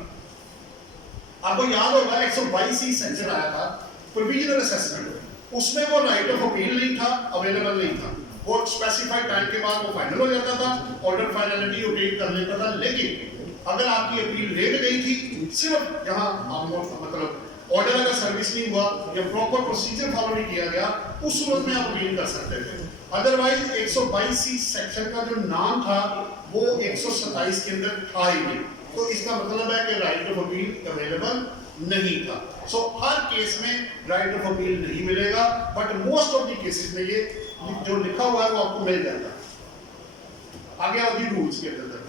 आपको याद होगा 122 सेक्शन आया था प्रोविजनल असेसमेंट, उसमें वो राइट ऑफ अपील नहीं था, अवेलेबल नहीं था। वो स्पेसिफाइड टाइम के बाद वो फाइनल हो जाता था, ऑर्डर फाइनलिटी ऑब्टेन कर लेता था। लेकिन अगर आपकी अपील लेट गई थी, सिर्फ जहां आप मतलब ऑर्डर अगर सर्विस नहीं हुआ या प्रॉपर प्रोसीजर फॉलो नहीं किया गया, उस सूरत में आप अपील कर सकते थे। अदरवाइज 122C सेक्शन का जो नाम था वो 127 के अंदर था ही नहीं, तो इसका मतलब है कि राइट ऑफ अपील अवेलेबल नहीं था। सो हर केस में राइट ऑफ अपील नहीं मिलेगा, but most of the cases में ये जो लिखा हुआ है वो आपको मिल जाता है। आगे आओ जी रूल्स के अंदर।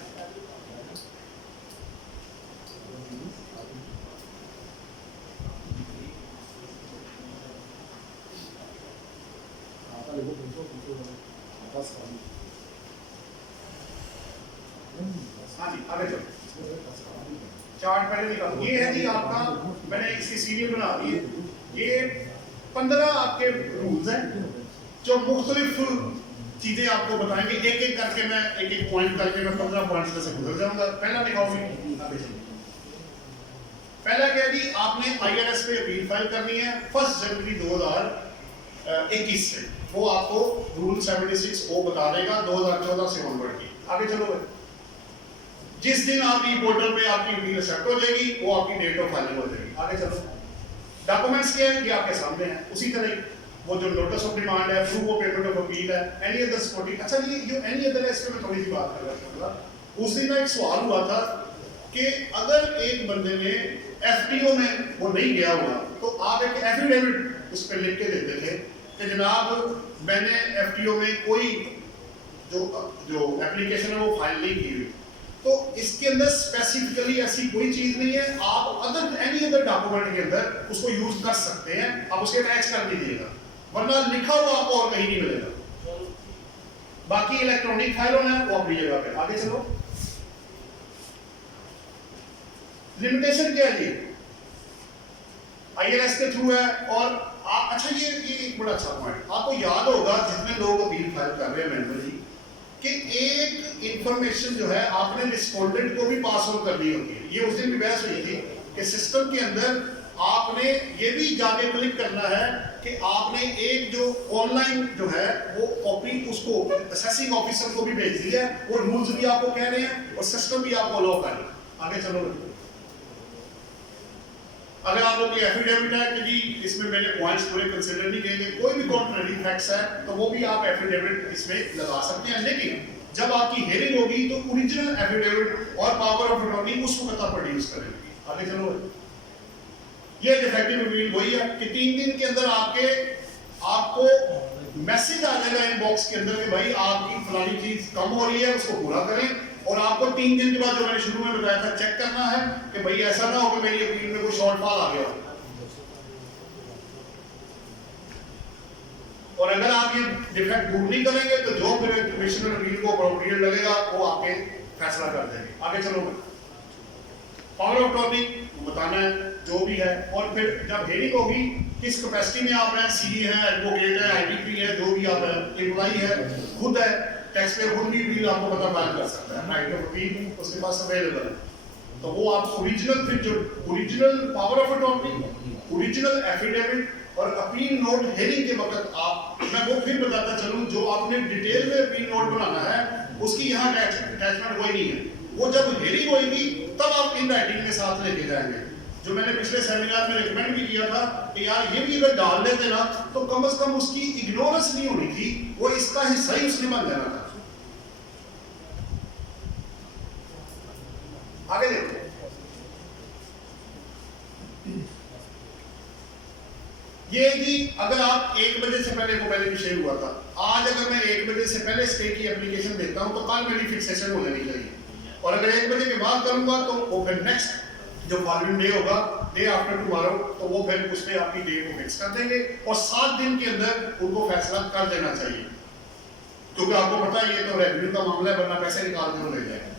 हाँ जी आगे चलो, चार्ट पहले निकालो। ये है जी आपका, मैंने इसकी सीरीज बना दी है। ये 15 आपके रूल्स हैं जो मुख्तलिफ चीजें आपको बताएंगे। एक एक करके मैं एक एक पॉइंट करके मैं 15 पॉइंट्स से गुजर जाऊंगा। पहला दिखाओगे, पहला क्या जी, आपने IRS पे अपील फाइल करनी है 1 जनवरी 2021 से। वो आपको रूल 76O बता देगा 2014 से ऑनवर्ड की। आगे चलो, जिस दिन आपकी पोर्टल पे आपकी अपील एक्सेप्ट हो जाएगी वो आपकी डेट ऑफ फाइलिंग हो जाएगी। आगे चलो, डॉक्यूमेंट्स क्या है ये आपके सामने है। उसी तरह वो जो नोटिस ऑफ डिमांड है, proof of payment of appeal है, एनी अदर सपोर्टिंग। अच्छा ये जो एनी अदर है, इसमें मैं थोड़ी सी बात कर रहा था। उस दिन एक सवाल हुआ था कि अगर एक बंदे ने FTO में वो नहीं गया हुआ तो आप एक एफिडेविट उस पर लिख के देते थे कि जनाब मैंने FTO में कोई जो एप्लीकेशन है वो फाइल नहीं की हुई। तो इसके अंदर स्पेसिफिकली ऐसी कोई चीज नहीं है, आप अदर एनी अदर डॉक्यूमेंट के अंदर उसको यूज कर सकते हैं, आप उसके अटैच कर दीजिएगा, वरना लिखा हुआ आपको और कहीं नहीं मिलेगा। बाकी इलेक्ट्रॉनिक फाइल होना है वो अपनी जगह पे। आगे चलो, लिमिटेशन क्या है जी, IRS के थ्रू है। और अच्छा ये एक बड़ा अच्छा पॉइंट, आपको याद होगा जितने लोग अपील फाइल कर रहे हैं मैनुअली, कि एक इंफॉर्मेशन जो है आपने रिस्पोंडेंट को भी पास ऑन करनी होती है। ये उस दिन भी बहस हुई थी कि सिस्टम के अंदर आपने ये भी जाके क्लिक करना है कि आपने एक जो ऑनलाइन जो है वो कॉपी उसको असेसिंग ऑफिसर को भी भेज दी है। वो रूल्स भी आपको कह रहे हैं और सिस्टम भी आपको अलाउ कर रहा है। आगे चलो, अगर आप लोग की एफिडेविट है कि जी इसमें मैंने पॉइंट्स पूरे कंसीडर नहीं किए, कोई भी कॉन्ट्ररी फैक्ट्स है तो वो भी आप एफिडेविट इसमें लगा सकते हैं। लेकिन जब आपकी हियरिंग होगी तो ओरिजिनल एफिडेविट और पावर ऑफ अटॉर्नी उस वक्त आप प्रोड्यूस करेंगे। आगे चलो, ये डिफेक्टिव अपील वही है कि 3 दिन के अंदर आपको मैसेज आ जाएगा इनबॉक्स के अंदर कि भाई आपकी फलानी चीज कम हो रही है, उसको पूरा करें। और आपको 3 दिन के बाद, जो मैंने शुरू में बताया था, चेक करना है कि भाई ऐसा ना हो कि मेरी अपील में कोई शॉर्टफॉल आ गया। और अगर आप ये डिफेक्ट दूर नहीं करेंगे तो जो फिर कमिश्नर अपील को अप्रोप्रिएट लगेगा वो आपके फैसला कर देंगे। आगे चलो, पावर ऑफ अटॉर्नी बताना है जो भी है। और फिर जब हेयरिंग होगी किस कैपेसिटी में आप हैं, CA है, एडवोकेट है, IDP है, जो भी आप है, एम्प्लॉई है, खुद है, टैक्स पेयर खुद भी अपील आपको पता फाइल कर सकता है। राइट ऑफ अपील उसके पास अवेलेबल है। तो वो आप ओरिजिनल, फिर जो original power of attorney, original affidavit और अपील नोट हेयरिंग के वक्त आप, मैं वो फिर बताता चलूं, जो आपने डिटेल में अपील नोट बनाना है उसकी यहाँ अटैचमेंट कोई नहीं है। वो जब हेयरिंग होगी तब आप इन राइटिंग के साथ लेके जाएंगे। जो मैंने पिछले सेमिनार में रिकमेंड भी किया था कि यार ये भी अगर डाल देते ना तो कम से कम उसकी इग्नोरेंस नहीं होनी थी, वो इसका हिस्सा ही उसने बन जाना था। आगे देखो, ये जी अगर आप 1 बजे से पहले को पहले विषय हुआ था, आज अगर मैं 1 बजे से पहले स्टे की एप्लीकेशन देता हूं तो कल मेरी फिक्सेशन हो जानी चाहिए। और अगर 1 बजे के बाद करूंगा तो वो फिर नेक्स्ट जो फॉलोइंग डे होगा, डे आफ्टर टुमारो, तो वो फिर उसमें आपकी डे को फिक्स कर देंगे और 7 दिन के अंदर उनको फैसला कर देना चाहिए। क्योंकि आपको पता है ये तो रेवेन्यू का मामला है, वरना पैसे निकालने को ले जाएंगे।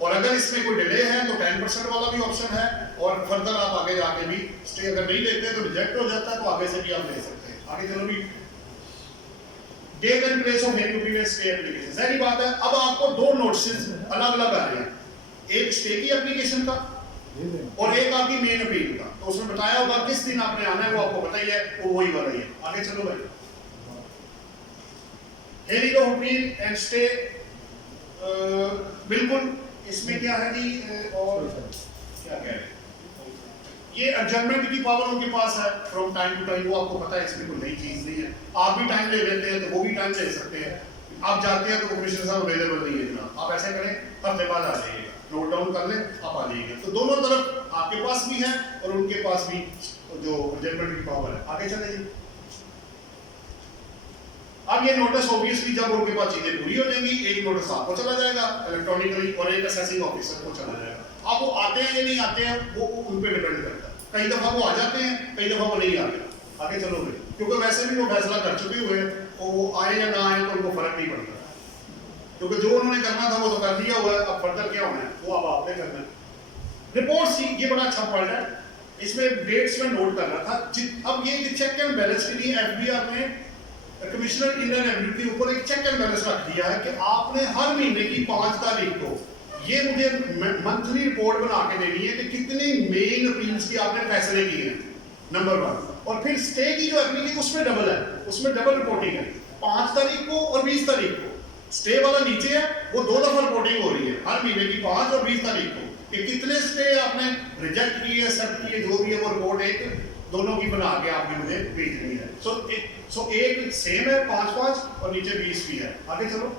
और अगर इसमें कोई डिले है तो 10% वाला भी ऑप्शन है। और फर्दर आप आगे जाके भी स्टे अगर नहीं लेते तो रिजेक्ट हो जाता है, तो आगे से भी आप ले सकते हैं। आगे चलो भी, date and place of hearing appeal stay application, सारी बात है। अब आपको 2 नोटिस अलग अलग आ रहे हैं, एक स्टे की एप्लीकेशन का और एक आपकी मेन अपील का। तो उसमें बताया होगा किस दिन आपने आना है, वो आपको पता ही है, वो वही वाला ही है। आगे चलो भाई, hearing of appeal and stay, बिल्कुल इसमें क्या है जी, और क्या कह रहे हैं, ये एडजस्टमेंट की पावर उनके पास है फ्रॉम टाइम टू टाइम, वो आपको पता है इसमें कोई नई चीज़ नहीं है। आप भी टाइम ले लेते हैं तो वो भी टाइम ले सकते हैं। आप जाते हैं तो कमिश्नर साहब अवेलेबल नहीं है जनाब, आप ऐसे करें हफ्ते बाद आ जाइएगा, नोट डाउन कर लें, आप आ जाइएगा। तो दोनों तरफ आपके पास भी है और उनके पास भी जो एडजस्टमेंट की पावर है। आगे चले जी। अब ये नोटिस ऑब्वियसली जब उनके पास चीजें पूरी हो जाएंगी, एक नोटिस आपको चला जाएगा इलेक्ट्रॉनिकली और एक असेसिंग ऑफिसर को चला जाएगा। अब वो आते हैं या नहीं आते हैं वो उन पे डिपेंड करता है। कई दफा वो आ जाते हैं, कई दफा वो नहीं आते। आगे चलोगे, क्योंकि वैसे भी वो फैसला कर चुके हुए हैं, वो आए या ना आए तो उनको फर्क नहीं पड़ता, क्योंकि जो उन्होंने करना था वो तो कर दिया हुआ है। अब फर्दर क्या होना है वो अब आपने करना है। रिपोर्ट सी, ये बड़ा अच्छा पॉइंट है, इसमें डेट्स में नोट कर रहा था। अब ये चेक एंड बैलेंस के लिए एफबीआर ने कमिश्नर इंडियन रेवेन्यू के ऊपर एक चेक एंड बैलेंस रख दिया है कि आपने हर महीने की 5 तारीख को ये मुझे मंथली रिपोर्ट बना के देनी है कि कितने मेन अपील्स की आपने फैसले किए हैं, नंबर 1। और फिर स्टे की जो अपील है उसमें डबल है, उसमें डबल रिपोर्टिंग है, 5 तारीख को और 20 तारीख को। स्टे वाला नीचे है, वो 2 दफा रिपोर्टिंग हो रही है हर महीने की 5 और 20 तारीख को कि कितने स्टे आपने रिजेक्ट किए, एक्सेप्ट किए, जो भी है वो रिपोर्ट एक दोनों की बना के आपने मुझे भेजनी है। सो एक सेम है 5-5 और नीचे 20 भी है। आगे चलो।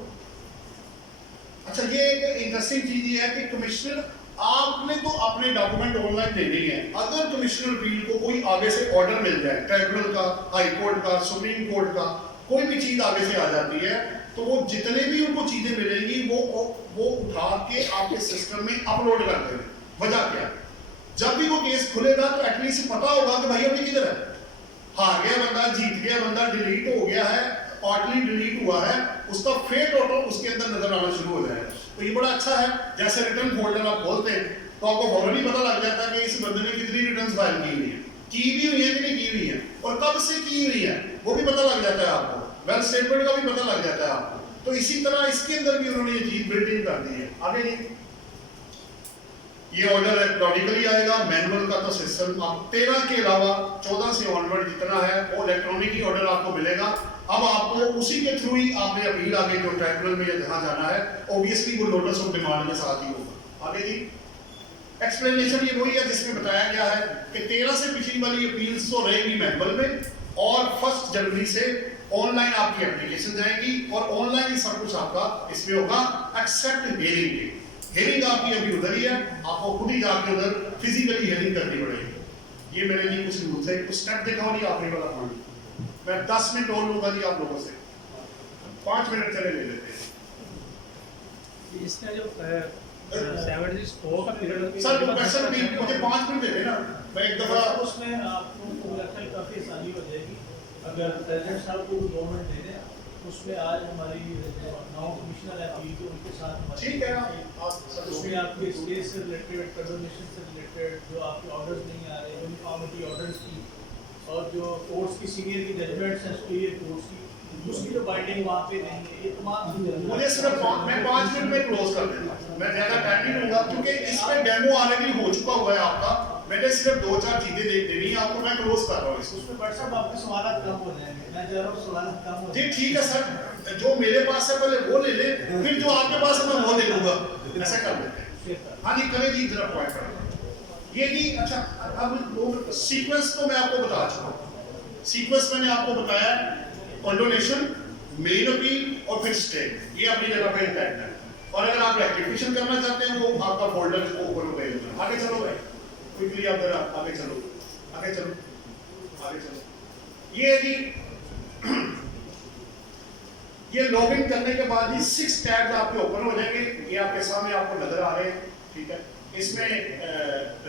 अच्छा, ये एक इंटरेस्टिंग चीज ये है कि कमिश्नर आपने तो अपने डॉक्यूमेंट ऑनलाइन देने ही है। अगर कमिश्नर अपील को कोई आगे से ऑर्डर मिल जाए, ट्रिब्यूनल का, हाई कोर्ट का, सुप्रीम कोर्ट का, कोई भी चीज आगे से आ जाती है, तो वो जितने भी उनको चीजें मिलेंगी वो उठा के आपके सिस्टम में अपलोड कर देंगे। वजह क्या है? जब भी वो केस खुलेगा तो एटलीस्ट पता होगा कि भाई अभी किधर है, हार गया बंदा, जीत गया बंदा, डिलीट हो गया है, ऑटली डिलीट हुआ है, उसका फेट ऑटो उसके अंदर नजर आना शुरू हो जाएगा। तो ये बड़ा अच्छा है। जैसे रिटर्न फोल्डर आप खोलते हैं तो आपको फौरन ही पता लग जाता है कि इस बंदे ने कितनी रिटर्न फाइल की हुई है, की भी हुई है कि नहीं की हुई है, और कब से की हुई है वो भी पता लग जाता है आपको, वेल्थ स्टेटमेंट का भी पता लग जाता है आपको। तो इसी तरह इसके अंदर भी उन्होंने ये चीज बिल्ट इन कर दी है। आगे जी, ये ऑर्डर इलेक्ट्रॉनिकली आएगा, मैनुअल का तो सिस्टम आप 13 के अलावा 14 से ऑनवर्ड जितना है वो इलेक्ट्रॉनिक ही ऑर्डर आपको मिलेगा। अब आपको उसी के थ्रू ही आपने अपील आगे जो ट्राइब्यूनल में जहां जाना है, ऑब्वियसली वो नोटिस ऑफ डिमांड के साथ ही होगा। आगे जी, एक्सप्लेनेशन ये वही है जिसमें बताया गया है कि 13 से पिछली वाली अपील्स तो रहेगी मैनुअल में, और 1 जनवरी से ऑनलाइन आपकी एप्लीकेशन जाएगी और ऑनलाइन ही सब कुछ आपका इसमें होगा एक्सेप्ट हियरिंग के। हियरिंग आपकी अभी उधर ही है, आपको खुद ही जाके उधर फिजिकली हियरिंग करनी पड़ेगी। ये मेरे लिए कुछ रूल्स है, कुछ स्टेप दिखाओ नहीं आपने वाला पानी। मैं 10 मिनट और लूंगा जी आप लोगों से, 5 मिनट चले ले लेते हैं। इसका जो 7 days का पीरियड सर क्वेश्चन भी मुझे 5 मिनट दे देना, मैं एक दफा उसमें आपको लगता है काफी आसानी हो जाएगी अगर प्रेसिडेंट साहब को गवर्नमेंट दे दें। उसमें आज हमारी 9 कमिश्नर है अपील के, उनके साथ ठीक है। उसमें आपके स्टेट से रिलेटेड, कंजर्वेशन से रिलेटेड जो आपके ऑर्डर्स नहीं आ रहे, यूनिफॉर्मिटी ऑर्डर्स की, और जो कोर्ट्स की सीनियर की जजमेंट्स हैं सुपीरियर कोर्ट्स की, उसकी जो बाइंडिंग वहाँ पे नहीं है, ये तमाम चीजें मुझे सिर्फ मैं 5 मिनट में क्लोज कर देता हूँ, मैं ज्यादा टाइम नहीं लूंगा क्योंकि इसमें डेमो ऑलरेडी हो चुका हुआ है आपका। मैंने सिर्फ 2-4 चीजें देनी है आपको, मैं क्लोज कर रहा हूँ इसको। उसमें बट साहब आपके सवाल कम हो जाएंगे, मैं जा रहा हूँ सवाल कम हो जी ठीक है सर, जो मेरे पास है पहले वो ले ले, फिर जो आपके पास है मैं वो ले लूंगा, ऐसा कर लेते हैं। हाँ जी करें जी, जरा पॉइंट करें ये जी। अच्छा, अब सीक्वेंस तो मैं आपको बता चुका हूँ। सीक्वेंस मैंने आपको बताया, कंडोनेशन, मेन अपील और फिर स्टे, ये अपनी जगह पे इंटैक्ट है। और अगर आप रेक्टिफिकेशन करना चाहते हैं वो आपका फोल्डर को ऊपर भेजना। आगे चलो भाई, क्विकली आप जरा आगे चलो, आगे चलो, आगे चलो। ये जी ये लॉगिन करने के बाद ही 6 टैब्स आपके ओपन हो जाएंगे, ये आपके सामने आपको नजर आ रहे हैं। ठीक है, इसमें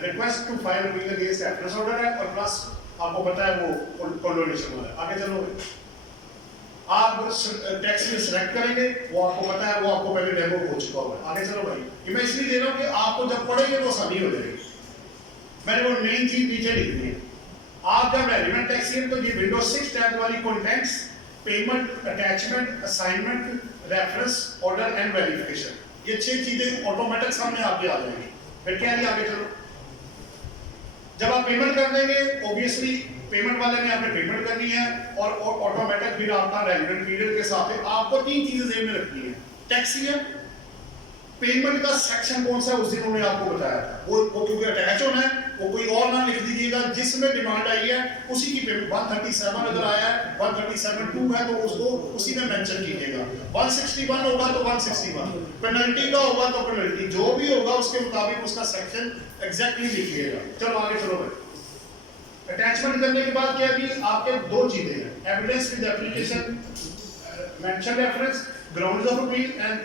request to file appeal against reference order है और प्लस आपको पता है वो कंडोनेशन वाला है। आगे चलो, आप टेक्स्ट में सिलेक्ट करेंगे, वो आपको पता है, वो आपको पहले डेमो हो चुका हुआ है। आगे चलो भाई, ये मैं इसलिए दे रहा हूँ कि आपको जब पढ़ेंगे तो आसानी हो जाएगी। मैंने वो मेन चीज नीचे लिख दी है। आप जब रेलिवेंट टेक्स्ट हैं तो ये विंडोज 6 टैब वाली contents, payment, attachment, assignment, reference order and verification, ये 6 चीजें ऑटोमेटिक सामने आपके आ जाएंगी। फिर क्या है, आगे चलो। जब आप पेमेंट कर देंगे, ऑब्वियसली पेमेंट वाले ने आपने पेमेंट करनी है और ऑटोमेटिक फिर आपका रेलिवेंट पीरियड के साथ आपको 3 चीजें ध्यान में रखनी है। टैक्स ईयर, पेमेंट का सेक्शन कौन सा है उस दिन उन्होंने आपको बताया था, वो क्योंकि अटैच होना है, वो कोई और ना लिख दीजिएगा, जिसमें डिमांड आई है उसी की पेमेंट 137 अगर आया है 137.2 है तो उसको उसी में मेंशन कीजिएगा, 161 होगा तो 161, पेनल्टी का होगा तो पेनल्टी, जो भी होगा उसके मुताबिक उसका सेक्शन एग्जैक्टली लिखिएगा। चलो आगे चलो भाई। अटैचमेंट करने के बाद क्या है कि आपके दो चीजें हैं, evidence with application mention reference, grounds of appeal and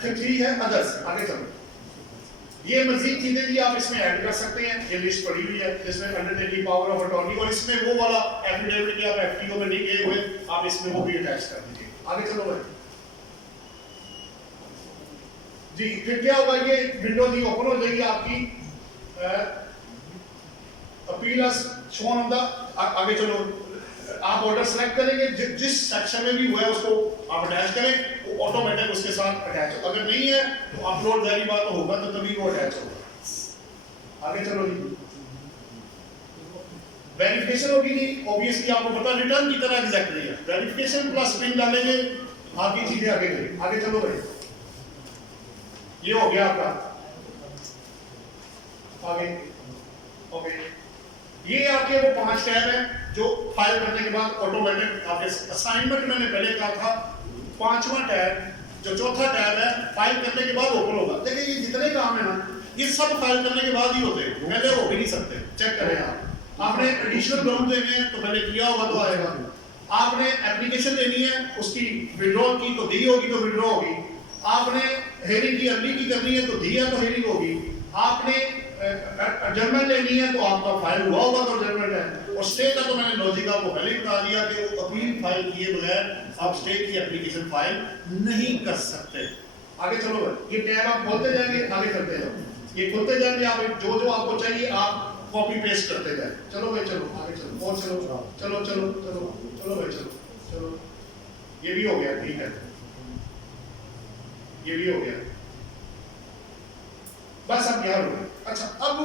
three है अदर्स। आगे चलो, ये मजीद चीजें भी आप इसमें ऐड कर सकते हैं, ये लिस्ट पड़ी हुई है जिसमें अंडरटेकिंग पावर ऑफ अटॉर्नी और इसमें वो वाला एफिडेविट कि आप एफटीओ में नहीं गए हुए, आप इसमें वो भी अटैच कर दीजिए। आगे चलो भाई जी। फिर क्या होगा, ये विंडो जी ओपन हो जाएगी आपकी, अपील शोन ऑन द, आगे चलो आप ऑर्डर सेलेक्ट करेंगे, जिस सेक्शन में भी हुआ है उसको आप अटैच करें, वो ऑटोमेटिक उसके साथ अटैच हो, अगर नहीं है तो अपलोड जारी बात होगा तो तभी वो अटैच होगा। आगे चलो जी, वेरिफिकेशन होगी जी, ऑब्वियसली आपको पता रिटर्न की तरह एग्जैक्ट नहीं है, वेरिफिकेशन प्लस पिन डालेंगे, बाकी चीजें आगे करें। आगे चलो भाई, ये हो गया आपका, आगे ओके। ये आपके वो 5 टैब हैं जो फाइल करने के बाद ऑटोमेटिक आपके असाइनमेंट मैंने पहले कहा था, 5वां टैब जो चौथा टैब है फाइल करने के बाद ओपन होगा। देखिए ये जितने काम है ना ये सब फाइल करने के बाद ही होते हैं, पहले हो भी नहीं सकते। चेक करें आप, आपने एडिशनल ग्राउंड देने हैं तो पहले किया होगा तो आएगा, आपने एप्लीकेशन देनी है उसकी विड्रॉल की तो दी होगी तो विड्रॉ होगी, आपने हेयरिंग की अर्ली की करनी है तो दी है तो हेयरिंग होगी, आपने एडजर्नमेंट लेनी है तो आपका फाइल हुआ होगा तो एडजर्नमेंट है, और स्टे का तो मैंने लॉजिक आपको पहले ही बता दिया कि वो अपील फाइल किए बगैर आप स्टे की एप्लीकेशन फाइल नहीं कर सकते। आगे चलो भाई, ये टैब आप खोलते जाएंगे, आगे करते जाओ, ये खोलते जाएंगे, आप जो जो आपको चाहिए आप कॉपी पेस्ट करते जाए। चलो भाई चलो आगे चलो, और चलो चलो चलो चलो चलो भाई चलो चलो, ये भी हो गया, ठीक है, ये भी हो गया, बस अब यार हो गया। अच्छा, अब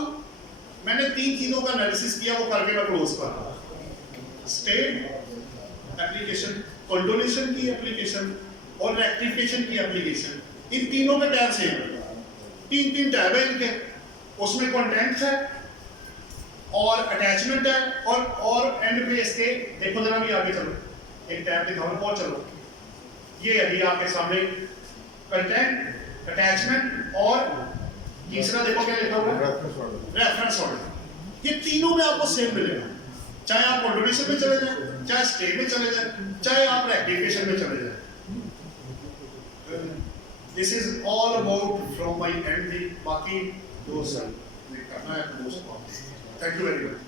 मैंने 3 चीजों का एनालिसिस किया, वो करके मैं क्लोज कर रहा हूं। स्टेट एप्लीकेशन, कंडोनेशन की एप्लीकेशन और रेक्टिफिकेशन की एप्लीकेशन, इन तीनों के टैब से 3 टैब है इनके, उसमें कंटेंट है और अटैचमेंट है और एंड पे इसके देखो जरा भी आगे चलो, एक टैब दिखाओ और चलो, ये अभी आपके सामने कंटेंट, अटैचमेंट और तीसरा देखो क्या लिखा हुआ है, रेफरेंस ऑर्डर। ये तीनों में आपको सेम मिलेगा, चाहे आप कंडोनेशन में चले जाएं, चाहे स्टे में चले जाएं, चाहे आप रेक्टिफिकेशन में चले जाएं। This is all about from my end, दी बाकी दोस्त करना है तो दोस्त। Thank you very much.